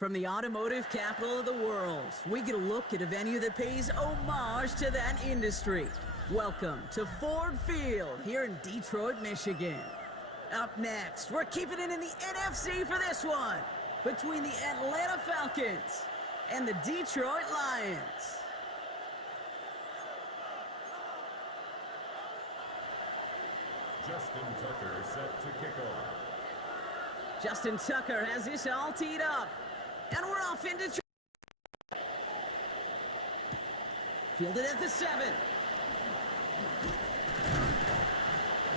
From the automotive capital of the world, we get a look at a venue that pays homage to that industry. Welcome to Ford Field here in Detroit, Michigan. Up next, we're keeping it in the NFC for this one, between the Atlanta Falcons and the Detroit Lions. Justin Tucker set to kick off. Justin Tucker has this all teed up. And we're off into Detroit. Fielded at the 7. And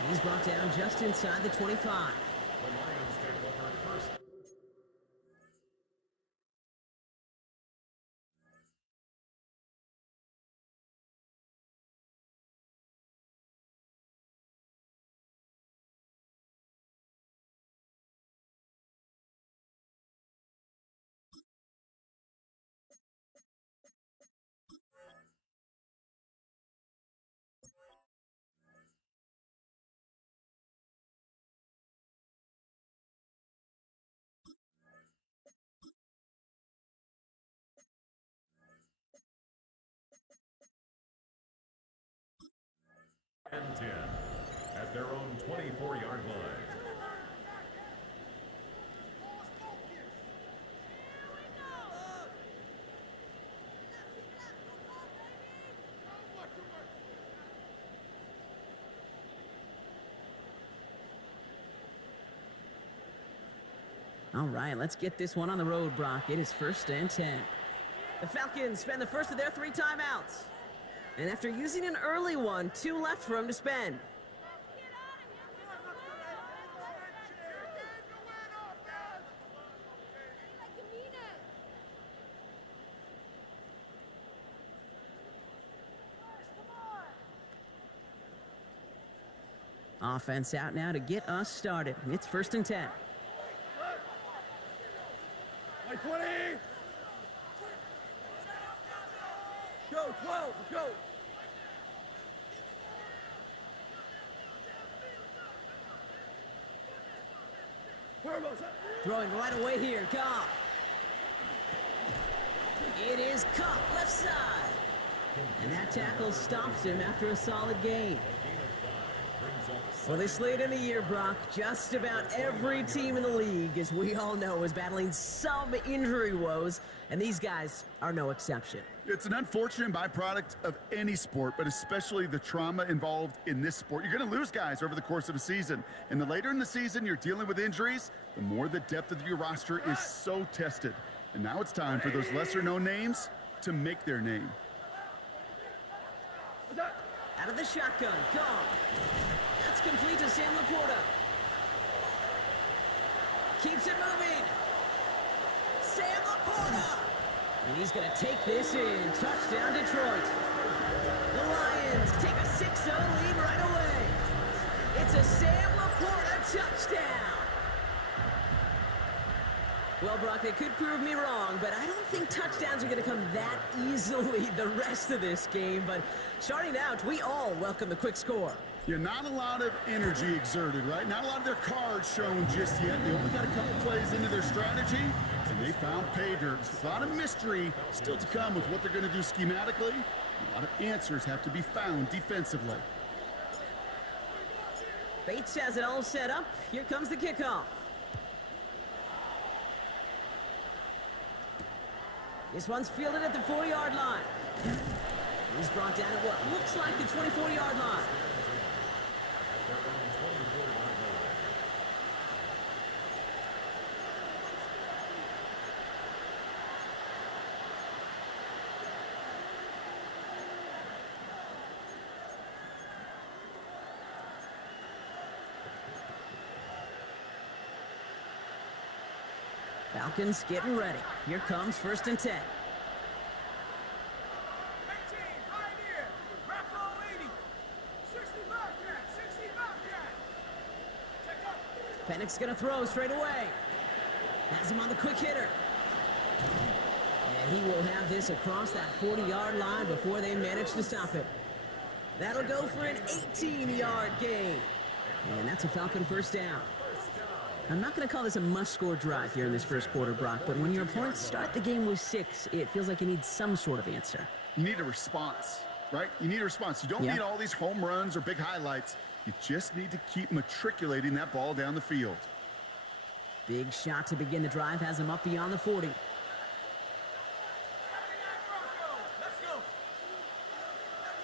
he's brought down just inside the 25. The Lions take over first. And 10 at their own 24-yard line. All right, let's get this one on the road, Brock. It is 1st and 10. The Falcons spend the first of their 3 timeouts. And after using an early one, 2 left for him to spend. Offense out now to get us started. It's 1st and 10. 20! Go, 12, go! Throwing right away here, Goff. It is Cup, left side. And that tackle stops him after a solid gain. Well, this late in the year, Brock, just about every team in the league, as we all know, is battling some injury woes, and these guys are no exception. It's an unfortunate byproduct of any sport, but especially the trauma involved in this sport. You're going to lose guys over the course of a season, and the later in the season you're dealing with injuries, the more the depth of your roster is so tested. And now it's time for those lesser-known names to make their name. Out of the shotgun, gone. That's complete to Sam Laporta. Keeps it moving. Sam Laporta. And he's going to take this in. Touchdown, Detroit. The Lions take a 6-0 lead right away. It's a Sam Laporta touchdown. Well, Brock, they could prove me wrong, but I don't think touchdowns are going to come that easily the rest of this game. But starting out, we all welcome the quick score. Yeah, not a lot of energy exerted, right? Not a lot of their cards shown just yet. They only got a couple plays into their strategy, and they found pay dirt. A lot of mystery still to come with what they're going to do schematically. A lot of answers have to be found defensively. Bates has it all set up. Here comes the kickoff. This one's fielded at the 4-yard line. He's brought down at what looks like the 24-yard line. Falcons getting ready. Here comes 1st and 10. Pennick's going to throw straight away. Has him on the quick hitter. And he will have this across that 40-yard line before they manage to stop him. That'll go for an 18-yard gain. And that's a Falcon 1st down. I'm not going to call this a must-score drive here in this first quarter, Brock, but when your opponents start the game with 6, it feels like you need some sort of answer. You need a response, right? You need a response. You don't need all these home runs or big highlights. You just need to keep matriculating that ball down the field. Big shot to begin the drive has him up beyond the 40. Let's go.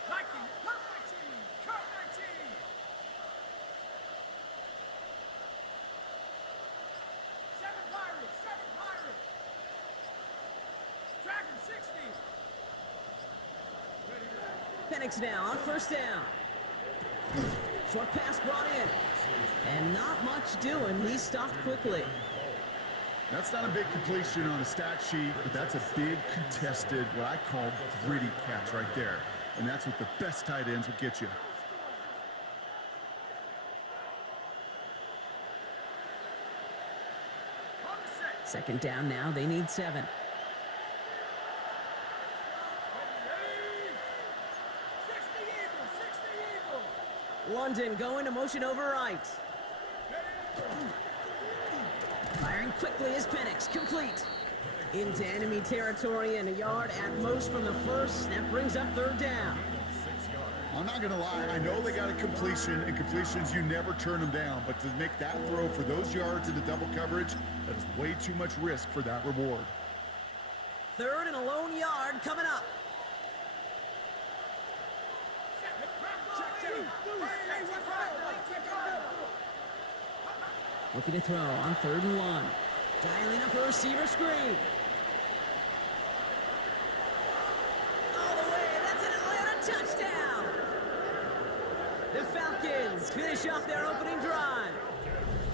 19, cut 19, cut 19. 7 Pirates, 7 Pirates. Dragon 60. Penix now on first down. Short pass brought in. And not much doing. He stopped quickly. That's not a big completion on a stat sheet, but that's a big contested, what I call gritty catch right there. And that's what the best tight ends will get you. On the set. Second down now. They need 7. Ready. 60 Eagles, 60 Eagles. London going to motion over right. Firing quickly is Penix, complete. Into enemy territory and a yard at most from the first. That brings up third down. I'm not going to lie, I know they got a completion, and completions, you never turn them down. But to make that throw for those yards into double coverage, that is way too much risk for that reward. Third and a lone yard coming up. Looking to throw on 3rd and 1. Dialing up a receiver screen. All the way, that's an Atlanta touchdown. The Falcons finish off their opening drive.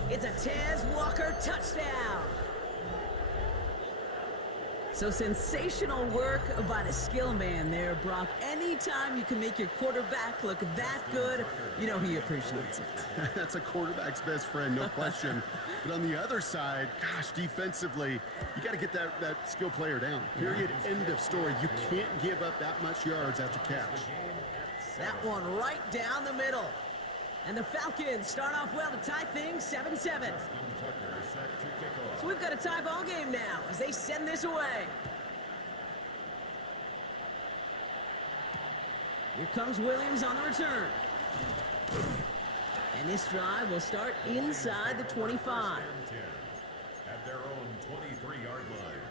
It's a Tez Walker touchdown. So sensational work by the skill man there, Brock. Anytime you can make your quarterback look that good, you know he appreciates it. That's a quarterback's best friend, no question. But on the other side, gosh, defensively, you got to get that skill player down. Period, end of story. You can't give up that much yards after catch. That one right down the middle. And the Falcons start off well to tie things 7-7. So we've got a tie ball game now as they send this away. Here comes Williams on the return. And this drive will start inside the 25. At their own 23-yard line.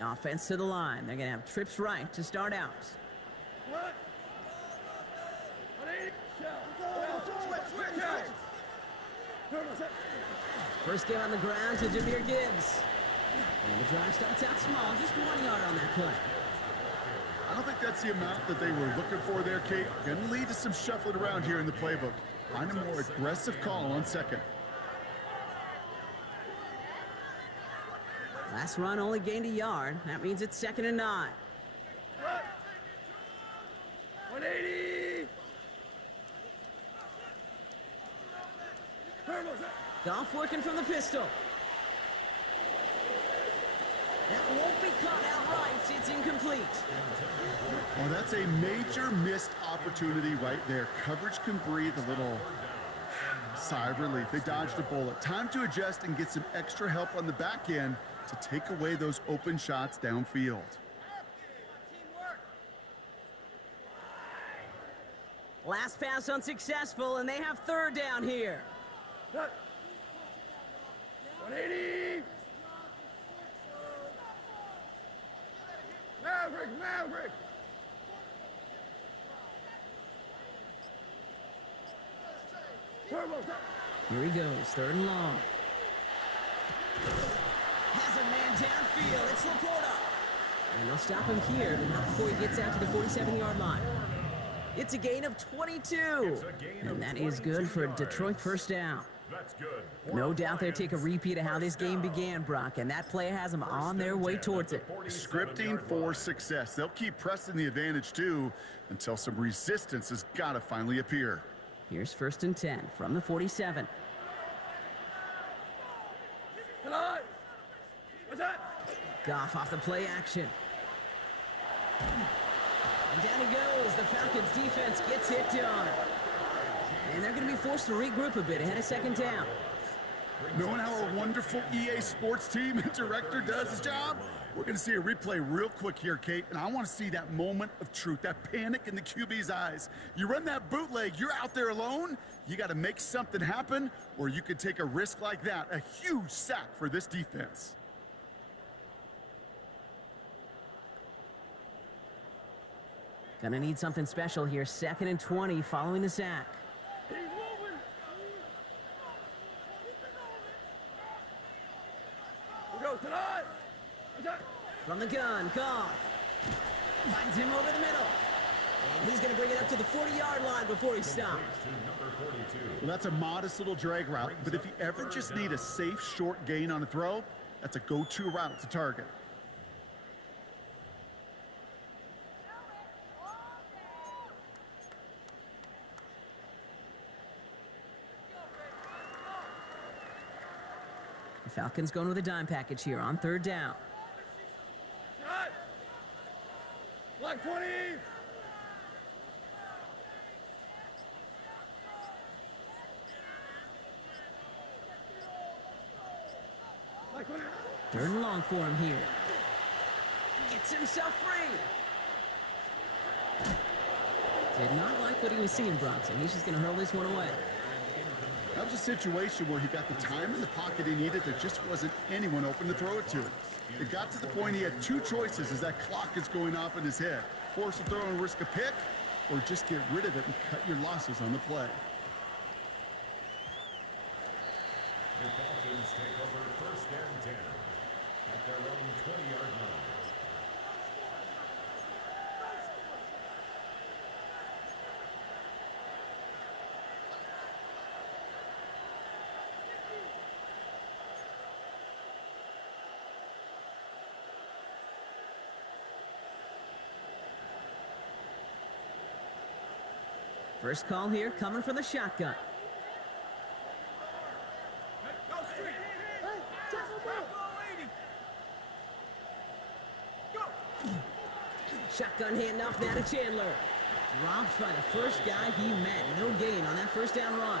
Offense to the line. They're going to have trips right to start out. What? 180. First game on the ground to Jameer Gibbs. And the drive starts out small, just 1 yard on that play. I don't think that's the amount that they were looking for there, Kate. Going to lead to some shuffling around here in the playbook. Find a more aggressive call on second. Last run only gained a yard. That means it's 2nd and 9. 180. Goff working from the pistol. That won't be caught outright. It's incomplete. Well, that's a major missed opportunity right there. Coverage can breathe a little sigh of relief. They dodged a bullet. Time to adjust and get some extra help on the back end to take away those open shots downfield. Last pass unsuccessful, and they have 3rd down here. 180. Maverick. Here he goes, 3rd and long. Has a man downfield. It's Laporta. And they'll stop him here, but not before he gets out to the 47-yard line. It's a gain of 22. And that is good for a Detroit first down. That's good. No doubt they'll take a repeat of how this game began, Brock, and that play has them on their way towards it. Scripting for success. They'll keep pressing the advantage, too, until some resistance has got to finally appear. Here's 1st and 10 from the 47. Goff off the play action. And down he goes. The Falcons defense gets it done. And they're going to be forced to regroup a bit ahead of second down. Knowing how our wonderful EA Sports team and director does his job, we're going to see a replay real quick here, Kate, and I want to see that moment of truth, that panic in the QB's eyes. You run that bootleg, you're out there alone, you got to make something happen, or you could take a risk like that, a huge sack for this defense. Gonna need something special here. 2nd and 20 following the sack. He's moving. We go tonight. Attack. From the gun, Goff. Finds him over the middle. And he's gonna bring it up to the 40-yard line before he stops. Well, that's a modest little drag route, but if you ever just need a safe, short gain on a throw, that's a go-to route to target. The Falcons going with a dime package here on 3rd down. Shot. Black 20. Black 20. 3rd and long for him here. Gets himself free. Did not like what he was seeing, Bronson. He's just going to hurl this one away. That was a situation where he got the time in the pocket he needed. There just wasn't anyone open to throw it to. It got to the point he had two choices as that clock is going off in his head. Force a throw and risk a pick, or just get rid of it and cut your losses on the play. The Falcons take over 1st and 10 at their own 20-yard line. First call here coming from the shotgun. Go street. Hey, check the ball, lady. Go. Shotgun handoff now to Chandler. Dropped by the first guy he met. No gain on that 1st down run.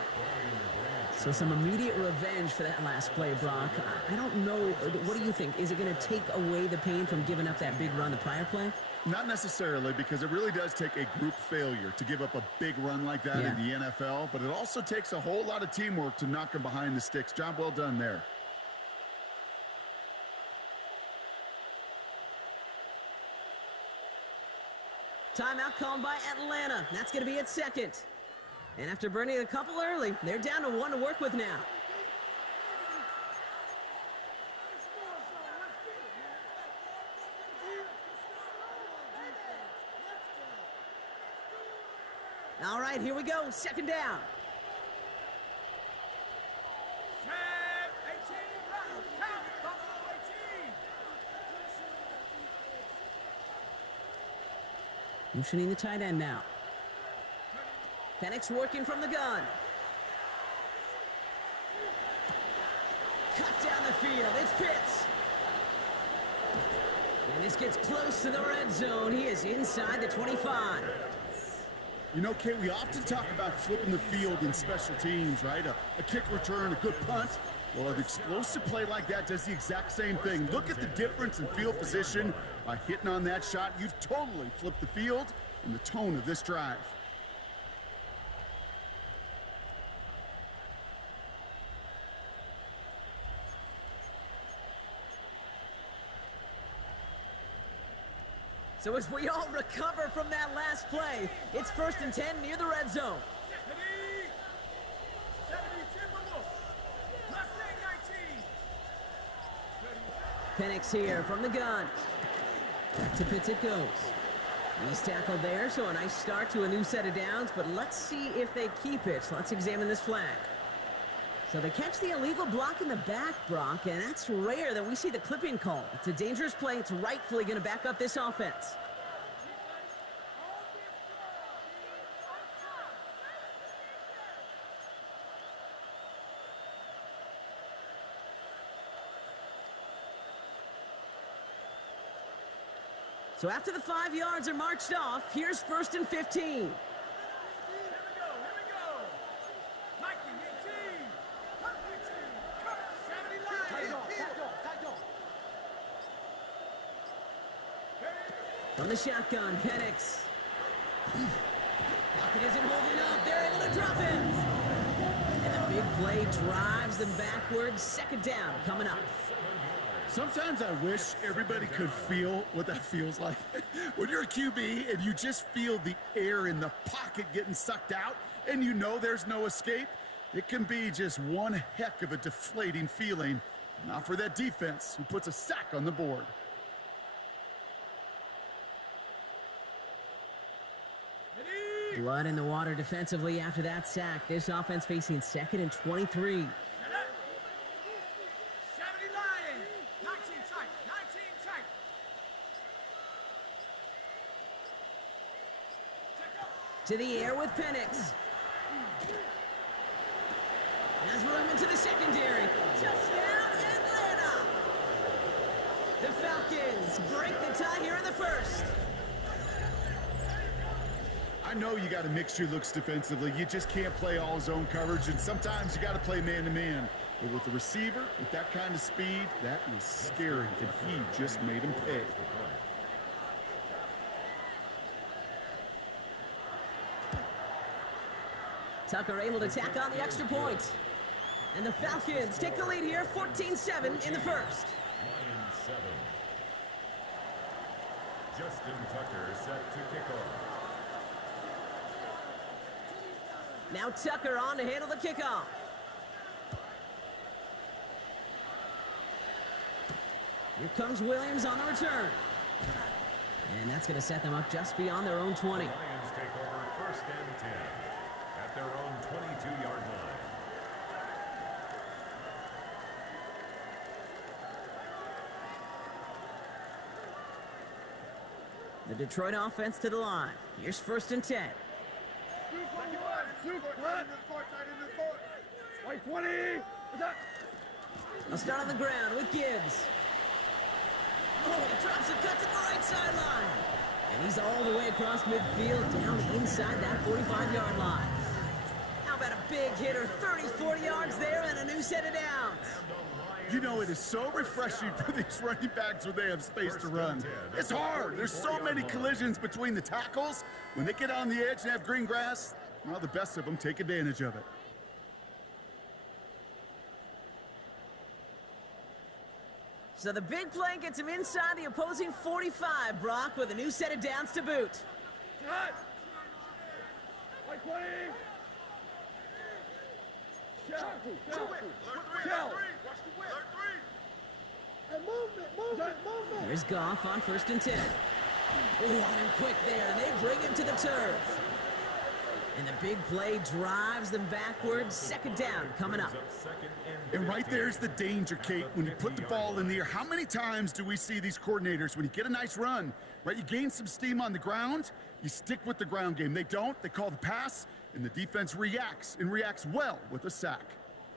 So some immediate revenge for that last play, Brock. I don't know. What do you think? Is it going to take away the pain from giving up that big run the prior play? Not necessarily, because it really does take a group failure to give up a big run like that in the NFL, but it also takes a whole lot of teamwork to knock him behind the sticks. Job well done there. Timeout called by Atlanta. That's going to be at 2nd. And after burning a couple early, they're down to 1 to work with now. All right, here we go. 2nd down. Tab 18. Count. Follow 18. Motioning the tight end now. Penix working from the gun. Cut down the field. It's Pitts. And this gets close to the red zone. He is inside the 25. You know, Kate, we often talk about flipping the field in special teams, right? A kick return, a good punt. Well, an explosive play like that does the exact same thing. Look at the difference in field position. By hitting on that shot, you've totally flipped the field and the tone of this drive. So as we all recover from that last play, it's 1st and 10 near the red zone. 19. Penix here from the gun. Back to Pitts it goes. He's tackled there, so a nice start to a new set of downs, but let's see if they keep it. So let's examine this flag. So they catch the illegal block in the back, Brock, and that's rare that we see the clipping call. It's a dangerous play. It's rightfully going to back up this offense. So after the 5 yards are marched off, here's 1st and 15. Here we go. 19, 18. 70 line. From the shotgun, Penix. Pocket isn't holding up. They're able to drop it. And the big play drives them backwards. 2nd down coming up. Sometimes I wish everybody could feel what that feels like. When you're a QB and you just feel the air in the pocket getting sucked out and you know there's no escape, it can be just one heck of a deflating feeling. Not for that defense who puts a sack on the board. Blood in the water defensively after that sack. This offense facing 2nd and 23. 70 line. 19 tight. 19 tight. Check up. To the air with Penix. Has room into the secondary. Touchdown, Atlanta! The Falcons break the tie here in the 1st. I know you got a mixture looks defensively. You just can't play all zone coverage, and sometimes you got to play man-to-man. But with the receiver, with that kind of speed, that is scary, and he just made him pay. Tucker able to tack on the extra point. And the Falcons take the lead here, 14-7 in the 1st. Lions 7. Justin Tucker set to kick off. Now Tucker on to handle the kickoff. Here comes Williams on the return. And that's going to set them up just beyond their own 20. Lions take over 1st and 10 at their own 22-yard line. The Detroit offense to the line. Here's 1st and 10. White 20. They'll start on the ground with Gibbs. Oh, drops a cut to the right sideline. And he's all the way across midfield, down inside that 45-yard line. How about a big hitter, 30, 40 yards there, and a new set of downs. You know, it is so refreshing for these running backs when they have space to run. It's hard. There's so many collisions between the tackles. When they get on the edge and have green grass, well, the best of them take advantage of it. So the big play gets him inside the opposing 45, Brock, with a new set of downs to boot. Cut. White 20. Shell. Here's Goff on 1st and 10. Oh, on him quick there, and they bring him to the turf. And the big play drives them backwards. 2nd down coming up. And right there's the danger, Kate, when you put the ball in the air. How many times do we see these coordinators, when you get a nice run, right, you gain some steam on the ground, you stick with the ground game. They don't, they call the pass, and the defense reacts, and reacts well with a sack.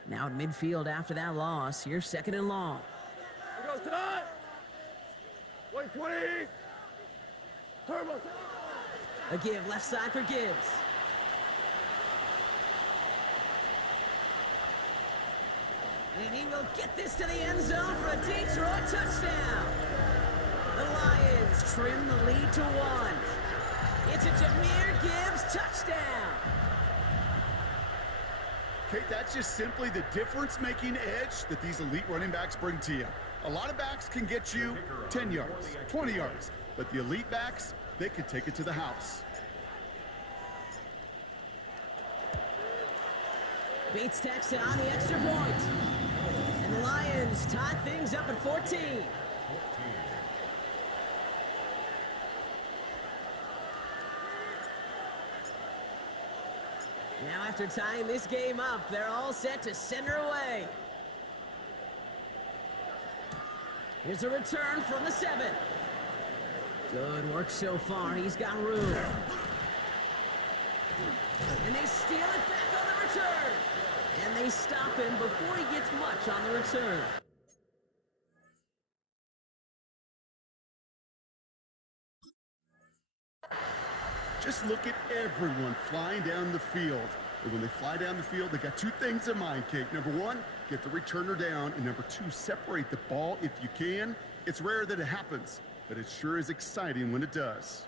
Now at midfield after that loss, here's 2nd and long. Here goes tonight. White 20. Turbo. A give left side for Gibbs. And he will get this to the end zone for a Detroit touchdown. The Lions trim the lead to 1. It's a Jahmyr Gibbs touchdown. Kate, that's just simply the difference-making edge that these elite running backs bring to you. A lot of backs can get you 10 yards, 20 yards, but the elite backs, they can take it to the house. Bates tacks on the extra point. And the Lions tie things up at 14. Now after tying this game up, they're all set to send her away. Here's a return from the 7. Good work so far. He's got room. And they steal it back on the return. And they stop him before he gets much on the return. Just look at everyone flying down the field. And when they fly down the field, they got two things in mind, Kate. Number one, get the returner down. And number two, separate the ball if you can. It's rare that it happens, but it sure is exciting when it does.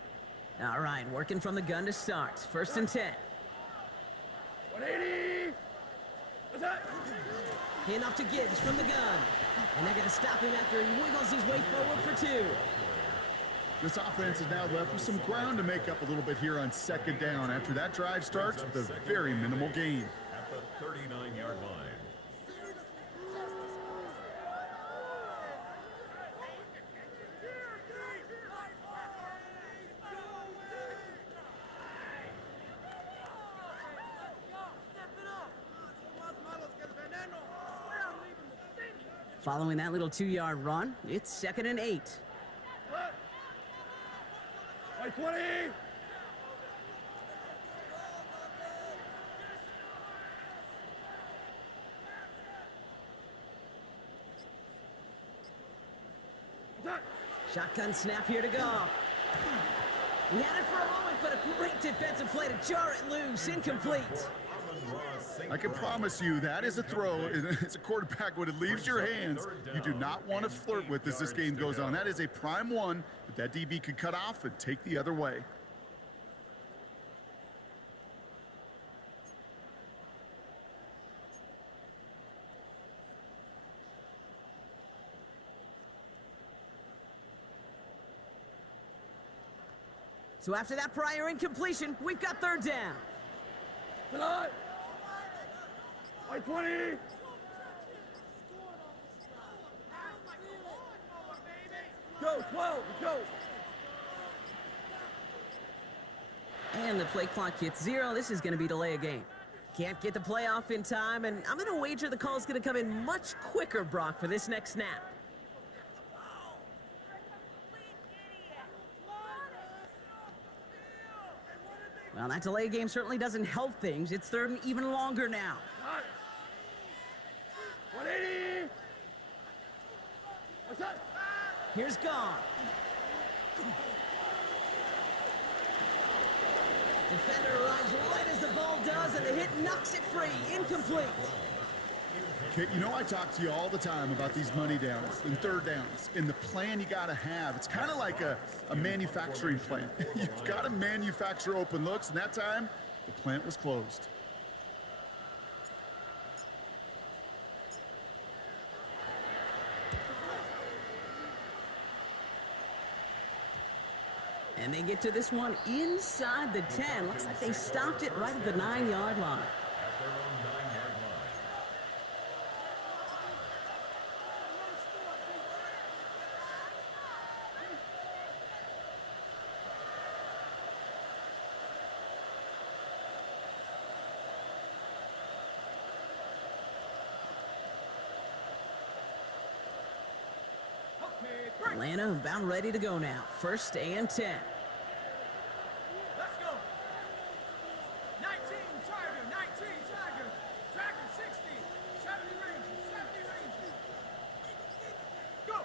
All right, working from the gun to start. 1st and 10. 180. What's that? Hand off to Gibbs from the gun. And they're going to stop him after he wiggles his way forward for 2. This offense is now left with some ground to make up a little bit here on 2nd down after that drive starts with a very minimal gain. At the 39-yard line. Following that little 2-yard run, it's 2nd and 8. Like 20. Shotgun snap here to go. He had it for a moment, but a great defensive play to jar it loose. Incomplete. I can promise you that is a throw. As a quarterback, when it leaves your hands, you do not want to flirt with as this game goes on. That is a prime one that DB could cut off and take the other way. So after that prior incompletion, we've got 3rd down. Tonight. Like 20. Go, 12, go. And the play clock hits 0. This is going to be delay a game. Can't get the play off in time, and I'm going to wager the call is going to come in much quicker, Brock, for this next snap. Well, that delay game certainly doesn't help things. It's 3rd and even longer now. 180. What's that? Here's Gone. Defender arrives right as the ball does, and the hit knocks it free. Incomplete. Kate, you know I talk to you all the time about these money downs and 3rd downs and the plan you got to have. It's kind of like a manufacturing plant. You've got to manufacture open looks, and that time, the plant was closed. And they get to this one inside the 10. Looks like they stopped it right at the 9-yard line. At their own 9-yard line. Atlanta about ready to go now. 1st and 10. Let's go. 19 Tiger, 19 Tiger. Dragon 60, 70 Rangers, 70 Rangers. Go.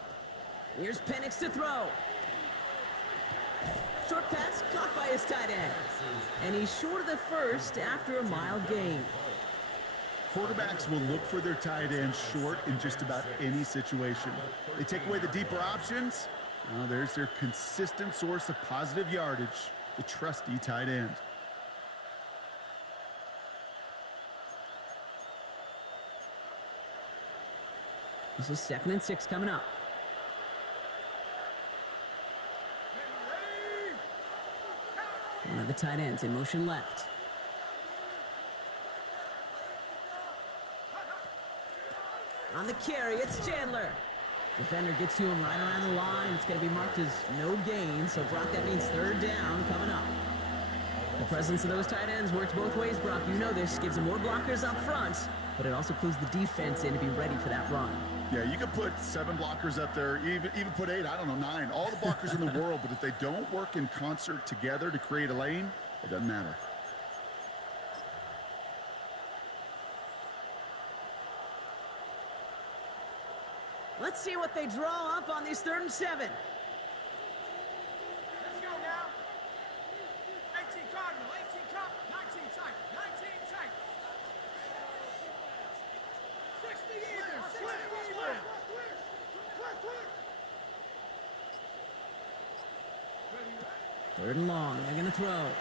Here's Penix to throw. Short pass caught by his tight end. And he's short of the 1st after a mild gain. Quarterbacks will look for their tight end short in just about any situation. They take away the deeper options. Well, there's their consistent source of positive yardage, the trusty tight end. This is 2nd and 6 coming up. One of the tight ends in motion left. On the carry, it's Chandler. Defender gets to him right around the line. It's going to be marked as no gain, so Brock, that means 3rd down coming up. The presence of those tight ends works both ways, Brock. You know this. Gives them more blockers up front, but it also clues the defense in to be ready for that run. Yeah, you could put 7 blockers up there, even put 8, I don't know, 9. All the blockers in the world, but if they don't work in concert together to create a lane, it doesn't matter. Let's see what they draw up on these 3rd and 7. Let's go now. 19 3rd and long. They're going to throw. And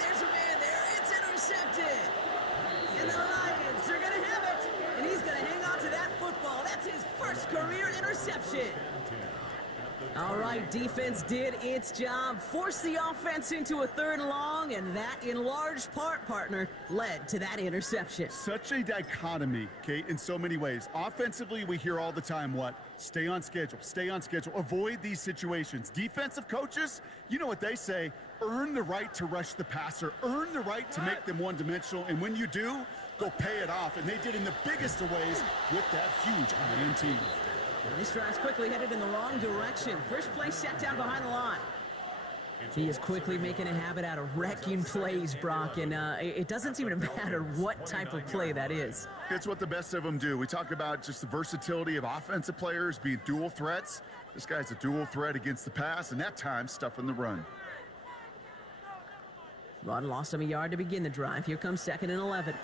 there's a man there. It's intercepted. And the Lions are going to have it. And he's going to hang on to that football. That's his first career interception. All right, defense did its job, forced the offense into a 3rd and long, and that, in large part, partner, led to that interception. Such a dichotomy, Kate, in so many ways. Offensively, we hear all the time what? Stay on schedule, avoid these situations. Defensive coaches, you know what they say, earn the right to rush the passer, earn the right to make them one-dimensional, and when you do, go pay it off. And they did in the biggest of ways with that huge INT. And this drive's quickly headed in the wrong direction. First play set down behind the line. He is quickly making a habit out of wrecking plays, Brock, and it doesn't seem to matter what type of play that is. It's what the best of them do. We talk about just the versatility of offensive players being dual threats. This guy's a dual threat against the pass, and that time stuffing the run. Rod lost him a yard to begin the drive. Here comes 2nd and 11.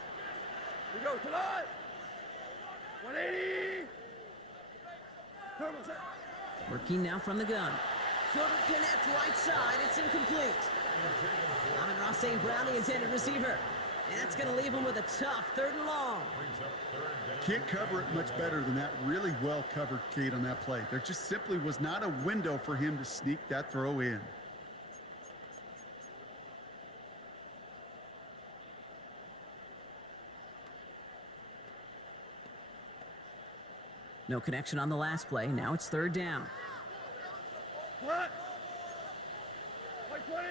We go to line. 180. Working now from the gun. Couldn't connect right side. It's incomplete. Amon-Ra St. Brown, the intended receiver. And that's going to leave him with a tough 3rd and long. Can't cover it much better than that. Really well covered, Kate, on that play. There just simply was not a window for him to sneak that throw in. No connection on the last play. Now it's 3rd down. What? 20.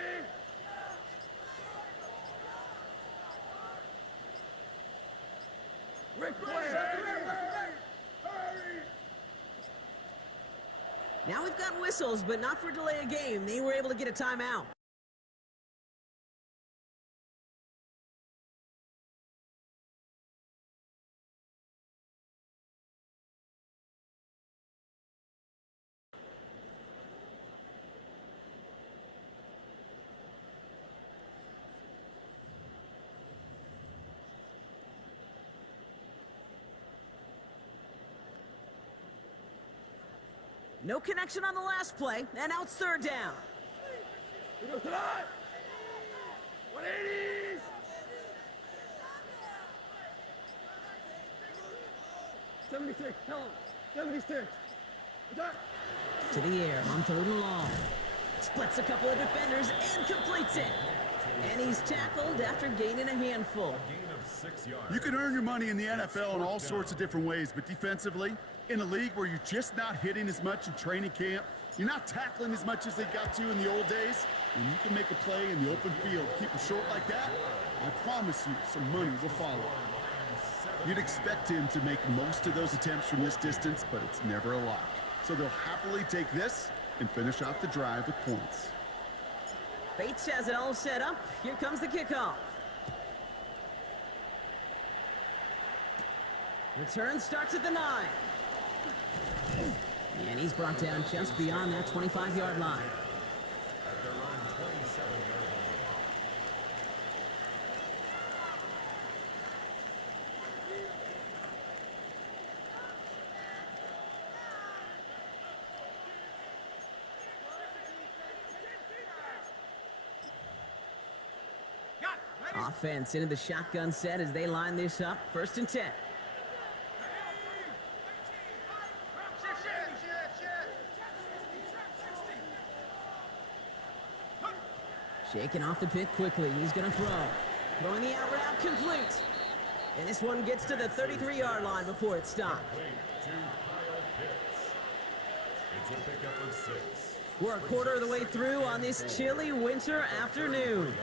Rick, Now we've got whistles, but not for delay of game. They were able to get a timeout. No connection on the last play, and now it's 3rd down. We go to line. 180. Tell him. 76. To the air on 3rd and long. Splits a couple of defenders and completes it. And he's tackled after gaining a handful. You can earn your money in the NFL in all sorts of different ways, but defensively, in a league where you're just not hitting as much in training camp, you're not tackling as much as they got to in the old days, and you can make a play in the open field, keep them short like that, I promise you some money will follow. You'd expect him to make most of those attempts from this distance, but it's never a lock. So they'll happily take this and finish off the drive with points. Bates has it all set up. Here comes the kickoff. Return starts at the 9. And he's brought down just beyond that 25-yard line. At their own 27-yard line. Offense into the shotgun set as they line this up. 1st and 10. Shaking off the pick quickly. He's going to throw. Throwing the out route complete. And this one gets to the 33-yard line before it stopped. It's a pickup of 6. We're a quarter of the way through on this chilly winter afternoon.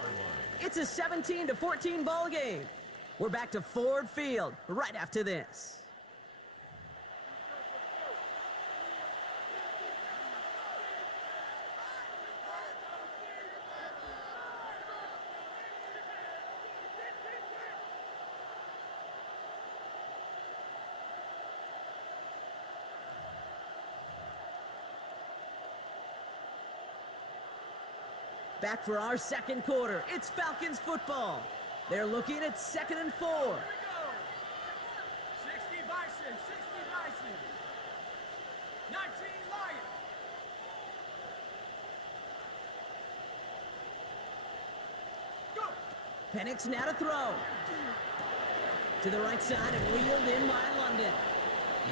It's a 17-14 ball game. We're back to Ford Field right after this. Back for our 2nd quarter. It's Falcons football. They're looking at 2nd and 4. 60 Bison, 60 Bison. 19 Lions. Penix now to throw. To the right side and reeled in by London.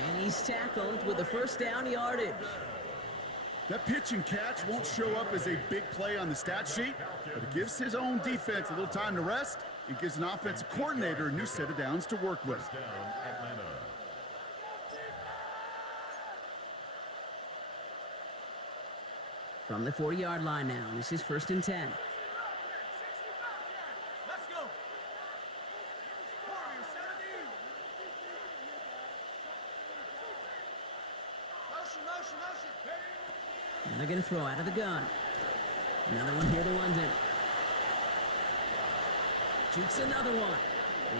And he's tackled with the first down yardage. That pitch and catch won't show up as a big play on the stat sheet, but it gives his own defense a little time to rest. It gives an offensive coordinator a new set of downs to work with. Down, Atlanta. From the 40-yard line now, this is 1st and 10. Let's go. Warriors 17. Motion. And they're going to throw out of the gun. Another one here to London. Shoots another one.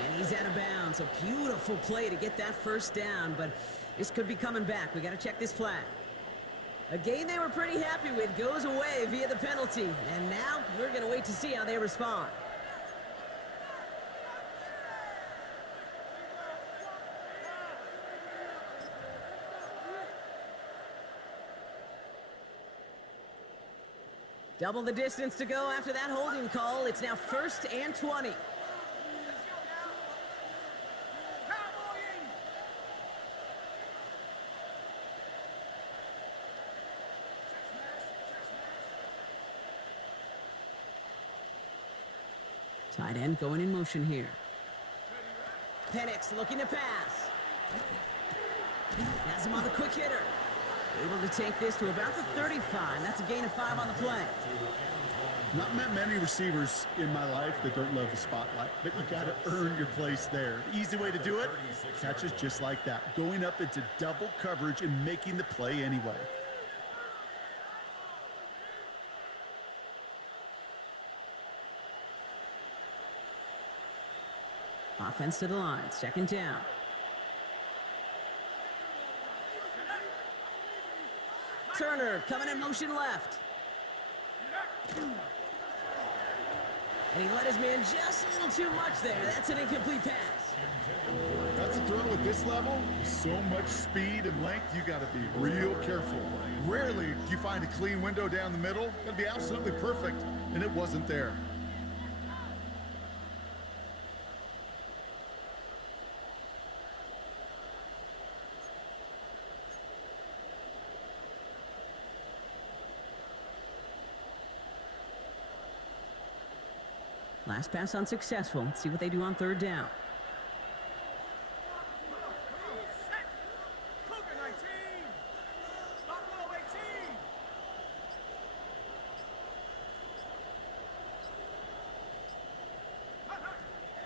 And he's out of bounds. A beautiful play to get that first down, but this could be coming back. We got to check this flag. A game they were pretty happy with goes away via the penalty. And now we're going to wait to see how they respond. Double the distance to go after that holding call. It's now 1st and 20. Tight end going in motion here. Penix looking to pass. Has him on the quick hitter. Able to take this to about the 35. That's a gain of 5 on the play. Not met many receivers in my life that don't love the spotlight, but you got to earn your place there. The easy way to do it, catches just like that, going up into double coverage and making the play anyway. Offense to the line, 2nd down. Turner coming in motion left. And he let his man just a little too much there. That's an incomplete pass. That's a throw at this level. So much speed and length, you got to be real careful. Rarely do you find a clean window down the middle. Got to be absolutely perfect, and it wasn't there. Last pass unsuccessful. Let's see what they do on 3rd down. Cougar 19. Buffalo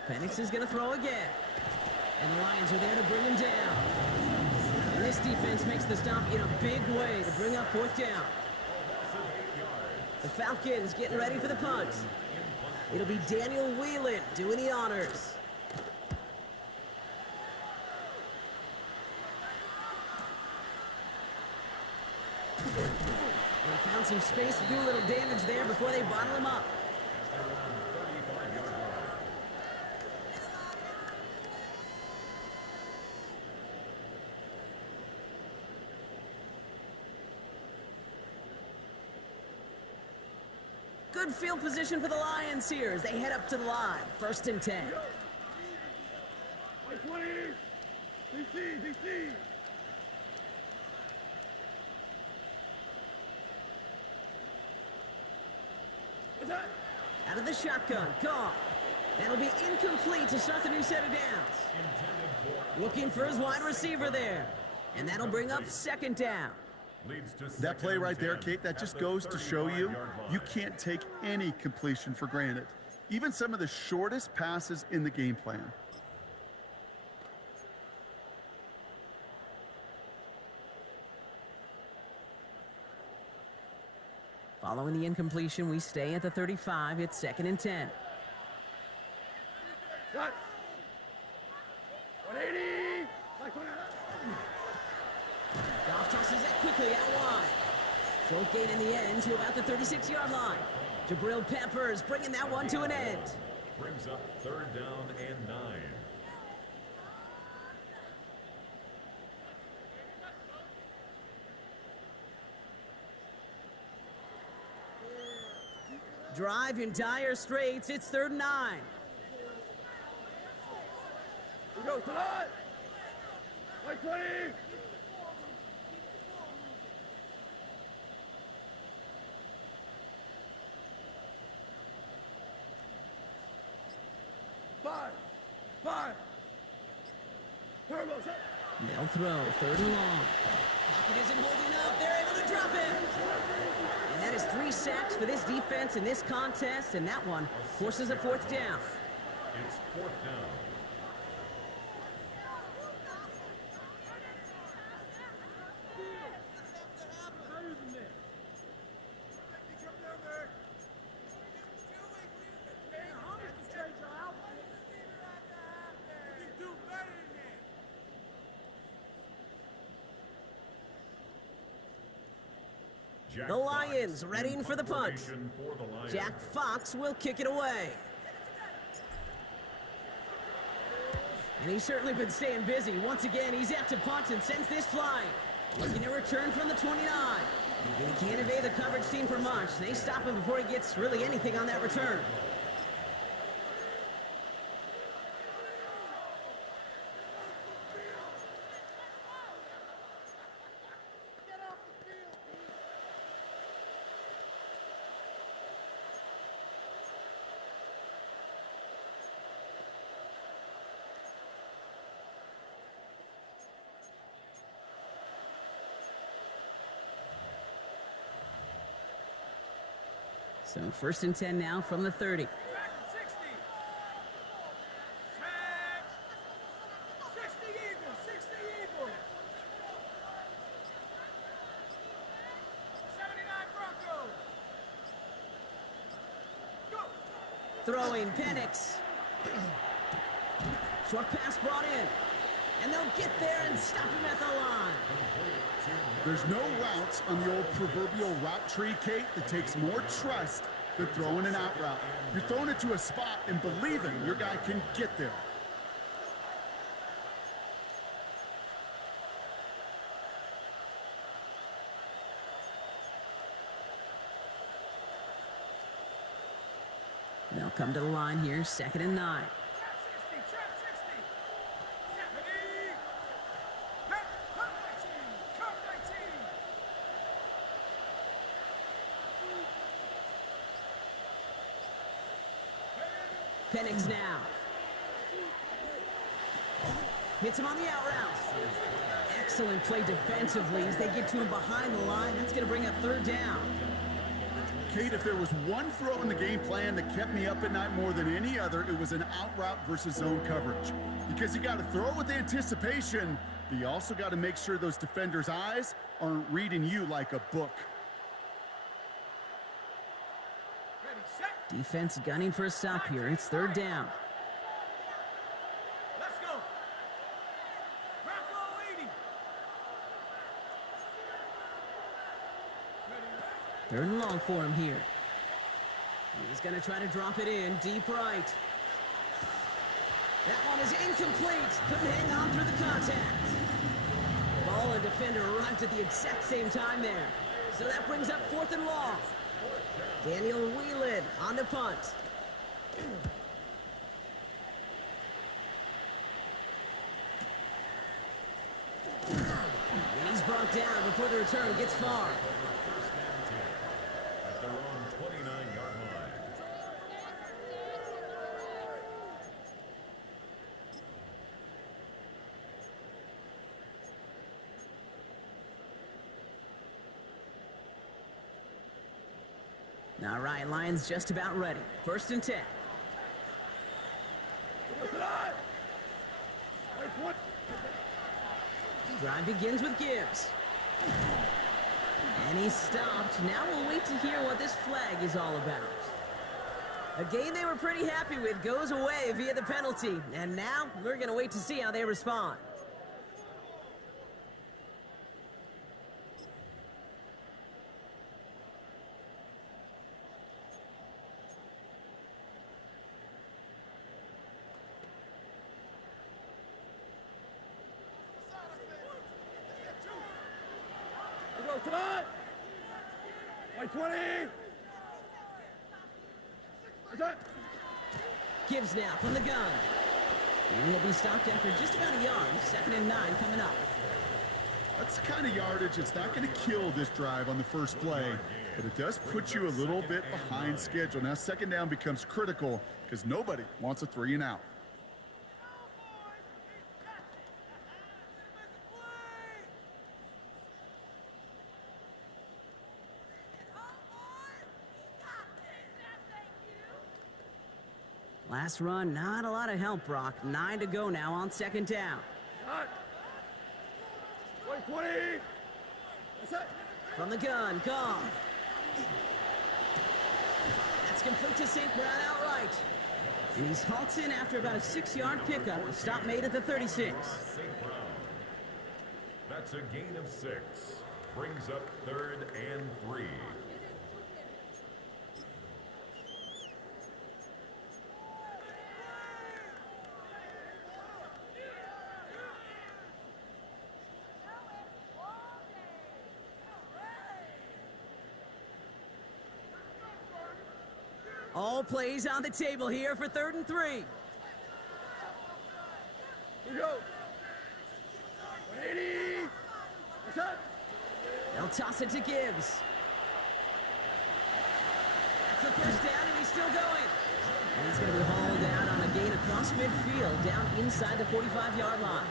18. Penix is going to throw again. And the Lions are there to bring him down. And this defense makes the stop in a big way to bring up 4th down. The Falcons getting ready for the punt. It'll be Daniel Whelan doing the honors. They found some space to do a little damage there before they bottle him up. Good field position for the Lions here as they head up to the line. 1st and 10. DC. Out of the shotgun, Goff. That'll be incomplete to start the new set of downs. Looking for his wide receiver there. And that'll bring up 2nd down. That play right there, Kate, that just goes to show you, you can't take any completion for granted. Even some of the shortest passes in the game plan. Following the incompletion, we stay at the 35. It's 2nd and 10. Cut. 180. Goff tosses that quickly out wide. Short gain in the end to about the 36-yard line. Jabril Peppers bringing that one to an end. Brings up 3rd down and 9. Drive in dire straits. It's 3rd and 9. go, tonight! White 20! Five! Turbo, set! They'll throw, 3rd and long. Pocket isn't holding up, they're able to drop it! And that is 3 sacks for this defense in this contest, and that one forces a 4th down. It's 4th down. The Lions readying for the punt. Jack Fox will kick it away. And he's certainly been staying busy. Once again, he's out to punt and sends this flying. Looking to return from the 29. And he can't evade the coverage team for much. They stop him before he gets really anything on that return. So 1st and 10 now from the 30. 60! 60 Eagles! 60 Eagles! 79 Broncos! Go! Throwing Penix. Short pass brought in. And they'll get there and stop him at the line. There's no routes on the old proverbial route tree, Kate, that takes more trust than throwing an out route. You're throwing it to a spot and believing your guy can get there. They'll come to the line here, 2nd and 9. Trap 60! 70! Come 19! Penix now. Hits him on the out route. Excellent play defensively as they get to him behind the line. That's going to bring up 3rd down. Kate, if there was one throw in the game plan that kept me up at night more than any other, it was an out route versus zone coverage. Because you got to throw with anticipation, but you also got to make sure those defenders' eyes aren't reading you like a book. Ready, set! Defense gunning for a stop here. It's 3rd down. Let's go! Bronco 80! 3rd and long for him here. He's going to try to drop it in deep right. That one is incomplete. Couldn't hang on through the contact. Ball and defender arrived at the exact same time there. So that brings up 4th and long. Daniel Whelan on the punt. And he's brought down before the return gets far. At their own 29-yard line. All right, Lions just about ready. 1st and 10. Drive begins with Gibbs. And he's stopped. Now we'll wait to hear what this flag is all about. A game they were pretty happy with goes away via the penalty. And now we're going to wait to see how they respond. Tonight! White 20! Gibbs now from the gun. And he'll be stopped after just about a yard. 2nd and 9 coming up. That's the kind of yardage it's not going to kill this drive on the first play, but it does put you a little bit behind schedule. Now 2nd down becomes critical because nobody wants a 3 and out. Last run, not a lot of help, Brock. 9 to go now on 2nd down. 20. That's it. From the gun, Goff. That's complete to St. Brown outright. And he's halted after about a 6-yard pickup. A stop made at the 36. St. Brown. That's a gain of 6. Brings up 3rd and 3. All plays on the table here for 3rd and 3. Here we go. 180. That's it. They'll toss it to Gibbs. That's the 1st down, and he's still going. And he's going to be hauled down on a gain across midfield, down inside the 45-yard line.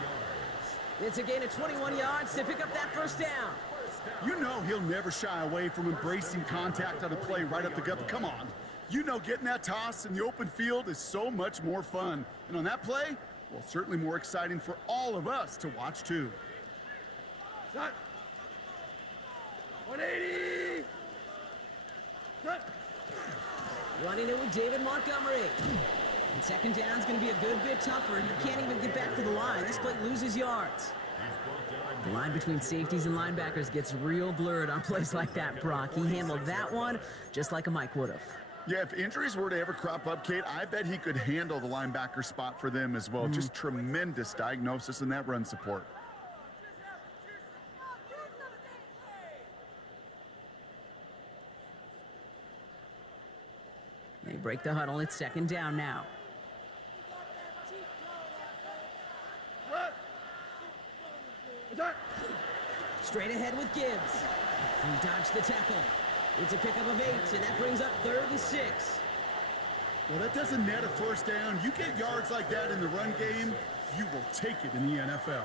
It's a gain of 21 yards to pick up that 1st down. You know he'll never shy away from embracing contact on a play right up the gut. But come on. You know getting that toss in the open field is so much more fun. And on that play, well, certainly more exciting for all of us to watch too. Shot. 180. Shot. Running it with David Montgomery. And 2nd down's going to be a good bit tougher. He can't even get back to the line. This play loses yards. The line between safeties and linebackers gets real blurred on plays like that, Brock. He handled that one just like a Mike would have. Yeah, if injuries were to ever crop up, Kate, I bet he could handle the linebacker spot for them as well. Just tremendous diagnosis in that run support. They break the huddle. It's 2nd down now. Straight ahead with Gibbs. He dodged the tackle. It's a pickup of 8, and that brings up 3rd and 6. Well, that doesn't net a 1st down. You get yards like that in the run game, you will take it in the NFL.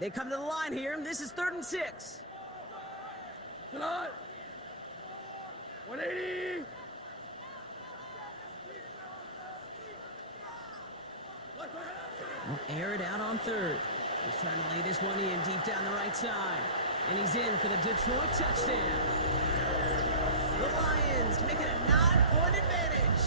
They come to the line here, and this is 3rd and 6. Tonight. 180. We'll air it out on 3rd. He's trying to lay this one in deep down the right side. And he's in for the Detroit touchdown. The Lions making a 9-point advantage.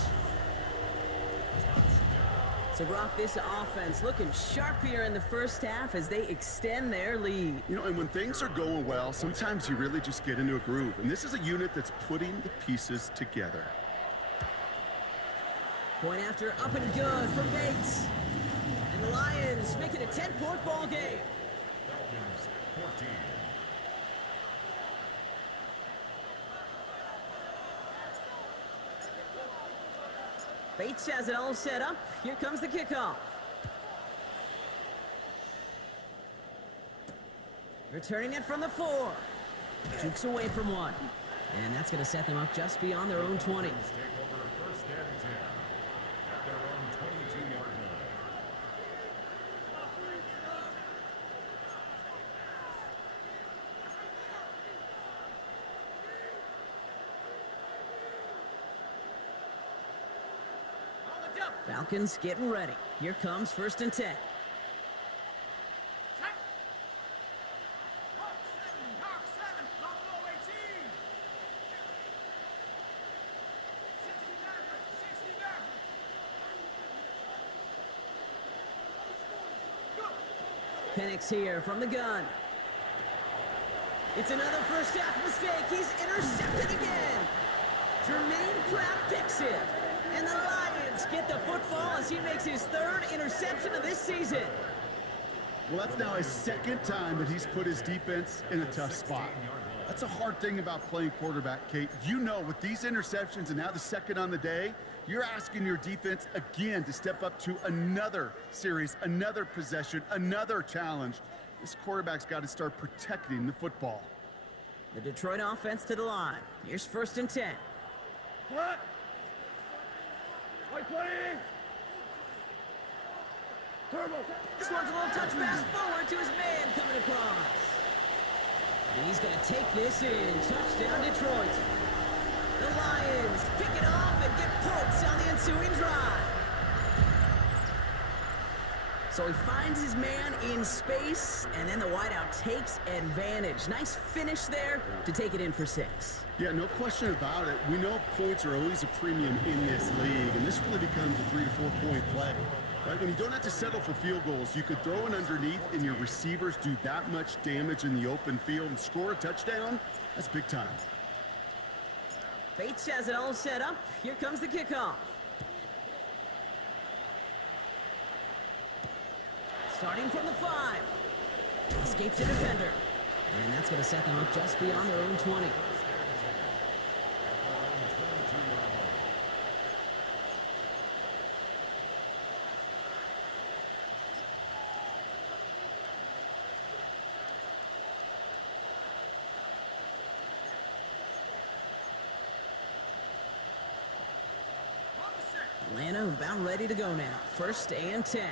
So, Brock, this offense looking sharp here in the 1st half as they extend their lead. You know, and when things are going well, sometimes you really just get into a groove. And this is a unit that's putting the pieces together. Point after up and good from Bates. And the Lions make it a 10-point ball game. Falcons 14. Bates has it all set up. Here comes the kickoff. Returning it from the 4. Jukes away from 1. And that's going to set them up just beyond their own 20. Take over 1st and 10 at their own 22-yard line. Falcons getting ready. Here comes 1st and 10. Penix here from the gun. It's another 1st half mistake. He's intercepted again. Jermaine Pratt picks it. And the Lions get the football as he makes his 3rd interception of this season. Well, that's now his second time that he's put his defense in a tough spot. That's a hard thing about playing quarterback, Kate. You know, with these interceptions and now the second on the day, you're asking your defense again to step up to another series, another possession, another challenge. This quarterback's got to start protecting the football. The Detroit offense to the line. Here's 1st and 10. What? White 20! Turbo! This one's a little touch pass forward to his man coming across. And he's going to take this in. Touchdown, Detroit. The Lions pick it off and get points on the ensuing drive. So he finds his man in space, and then the wideout takes advantage. Nice finish there to take it in for 6. Yeah, no question about it. We know points are always a premium in this league, and this really becomes a 3 to 4 point play. Right? When you don't have to settle for field goals, you could throw it underneath and your receivers do that much damage in the open field and score a touchdown. That's big time. Bates has it all set up. Here comes the kickoff. Starting from the 5. Escapes the defender. And that's going to set them up just beyond their own 20. Atlanta about ready to go now. 1st and 10. 60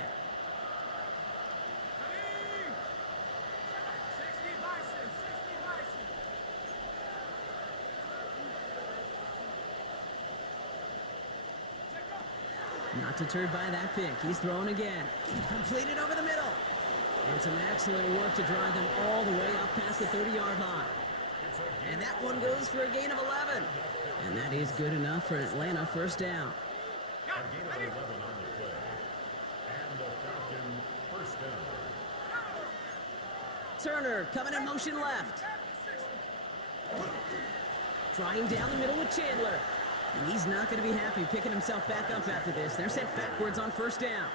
Bison! 60 Bison! Not deterred by that pick. He's throwing again. Completed over the middle. And some excellent work to drive them all the way up past the 30-yard line. And that one goes for a gain of 11. And that is good enough for an Atlanta 1st down. A gain of 11 on the play. And the Falcon 1st down. Turner coming in motion left. Trying down the middle with Chandler. And he's not going to be happy picking himself back up after this. They're sent backwards on 1st down.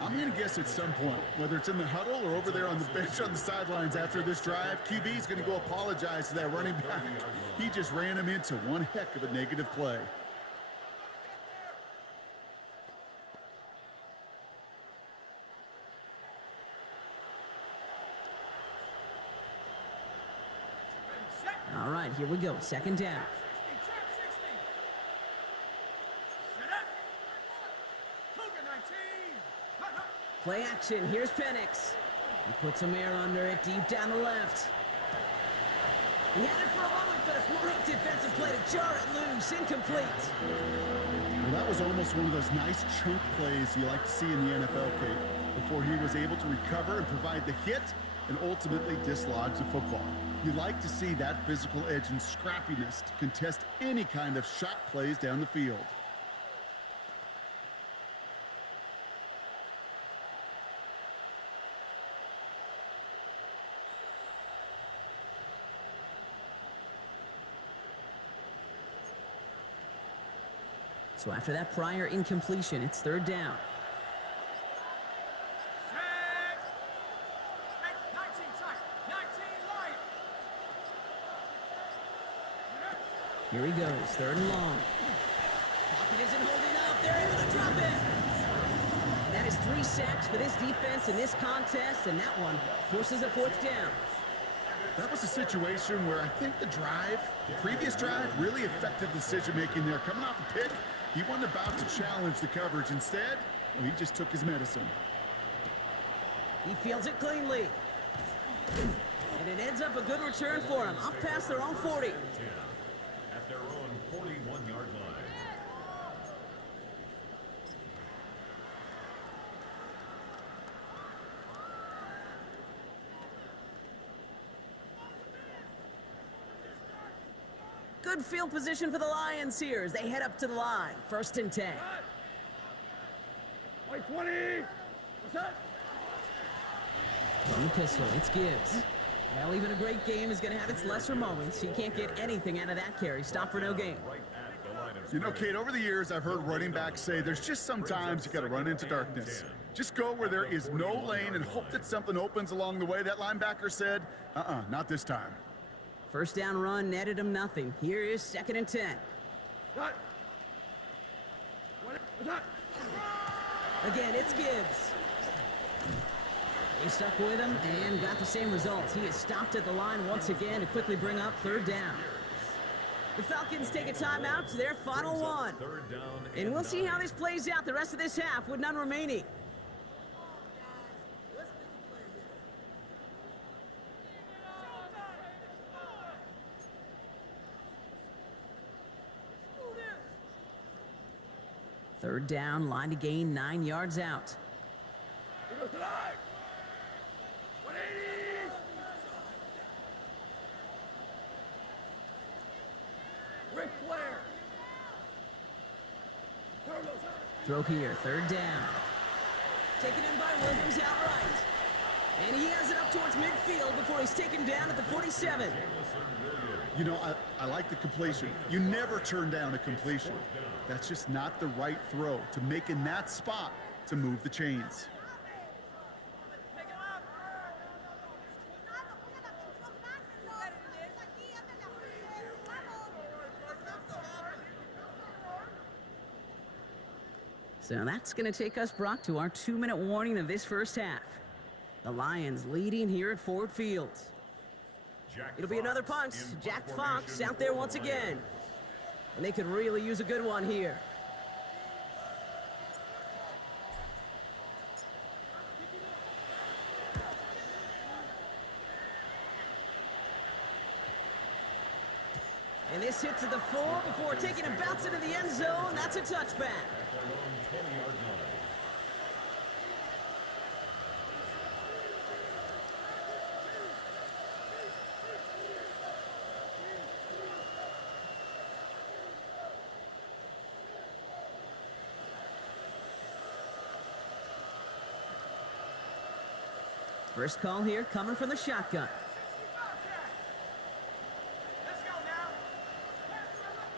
I'm going to guess at some point, whether it's in the huddle or over there on the bench on the sidelines after this drive, QB is going to go apologize to that running back. He just ran him into one heck of a negative play. All right, here we go. 2nd down. Play action. Here's Penix. He puts some air under it deep down the left. He had it for a moment, but a great defensive play to jar it loose. Incomplete. Well, that was almost one of those nice chunk plays you like to see in the NFL, Kate, before he was able to recover and provide the hit and ultimately dislodge the football. You like to see that physical edge and scrappiness to contest any kind of shot plays down the field. So after that prior incompletion, it's 3rd down. Here he goes, 3rd and long. Pocket isn't holding up. They're able to drop it. And that is 3 sacks for this defense in this contest, and that one forces a 4th down. That was a situation where I think the previous drive, really affected decision-making there. Coming off a pick, he wasn't about to challenge the coverage. Instead, well, he just took his medicine. He fields it cleanly. And it ends up a good return for him. Up past their own 40. At their own 41-yard line. Good field position for the Lions here as they head up to the line. 1st and 10. White 20! What's that? On the pistol, it's Gibbs. Well, even a great game is going to have its lesser moments. He can't get anything out of that carry. Stop for no gain. Right at the line of You know, Kate, over the years, I've heard running backs say there's just sometimes you got to run into darkness. Just go where there is no lane and hope that something opens along the way. That linebacker said, not this time. First down run netted him nothing. Here is 2nd and 10. Again, it's Gibbs. They stuck with him and got the same results. He is stopped at the line once again to quickly bring up 3rd down. The Falcons take a timeout to their final one. And we'll see how this plays out the rest of this half with none remaining. Third down, line to gain 9 yards out. Throw here, 3rd down. Taken in by Williams outright. And he has it up towards midfield before he's taken down at the 47. You know, I like the completion. You never turn down a completion. That's just not the right throw to make in that spot to move the chains. So that's going to take us, Brock, to our 2-minute warning of this first half. The Lions leading here at Ford Field. It'll be another punt. Jack Fox out there once again. And they could really use a good one here. And this hits at the 4 before taking a bounce into the end zone. That's a touchback. First call here coming from the shotgun. Let's go now.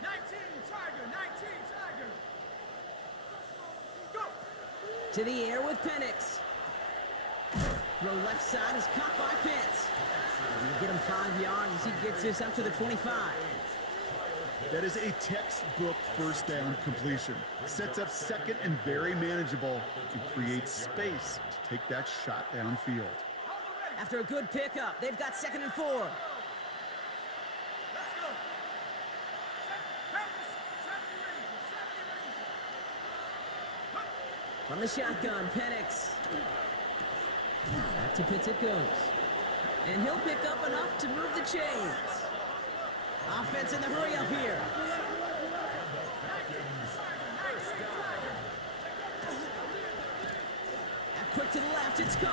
19 Tiger, 19 Tiger. Go. To the air with Penix. Throw left side is caught by Pitts. Gonna get him 5 yards as he gets this up to the 25. That is a textbook first down completion. Sets up 2nd and very manageable and creates space to take that shot downfield. After a good pickup, they've got 2nd and 4. Let's go. From the shotgun, Penix. Back to Pitts it goes. And he'll pick up enough to move the chains. Offense in the hurry up here. And quick to the left, it's caught.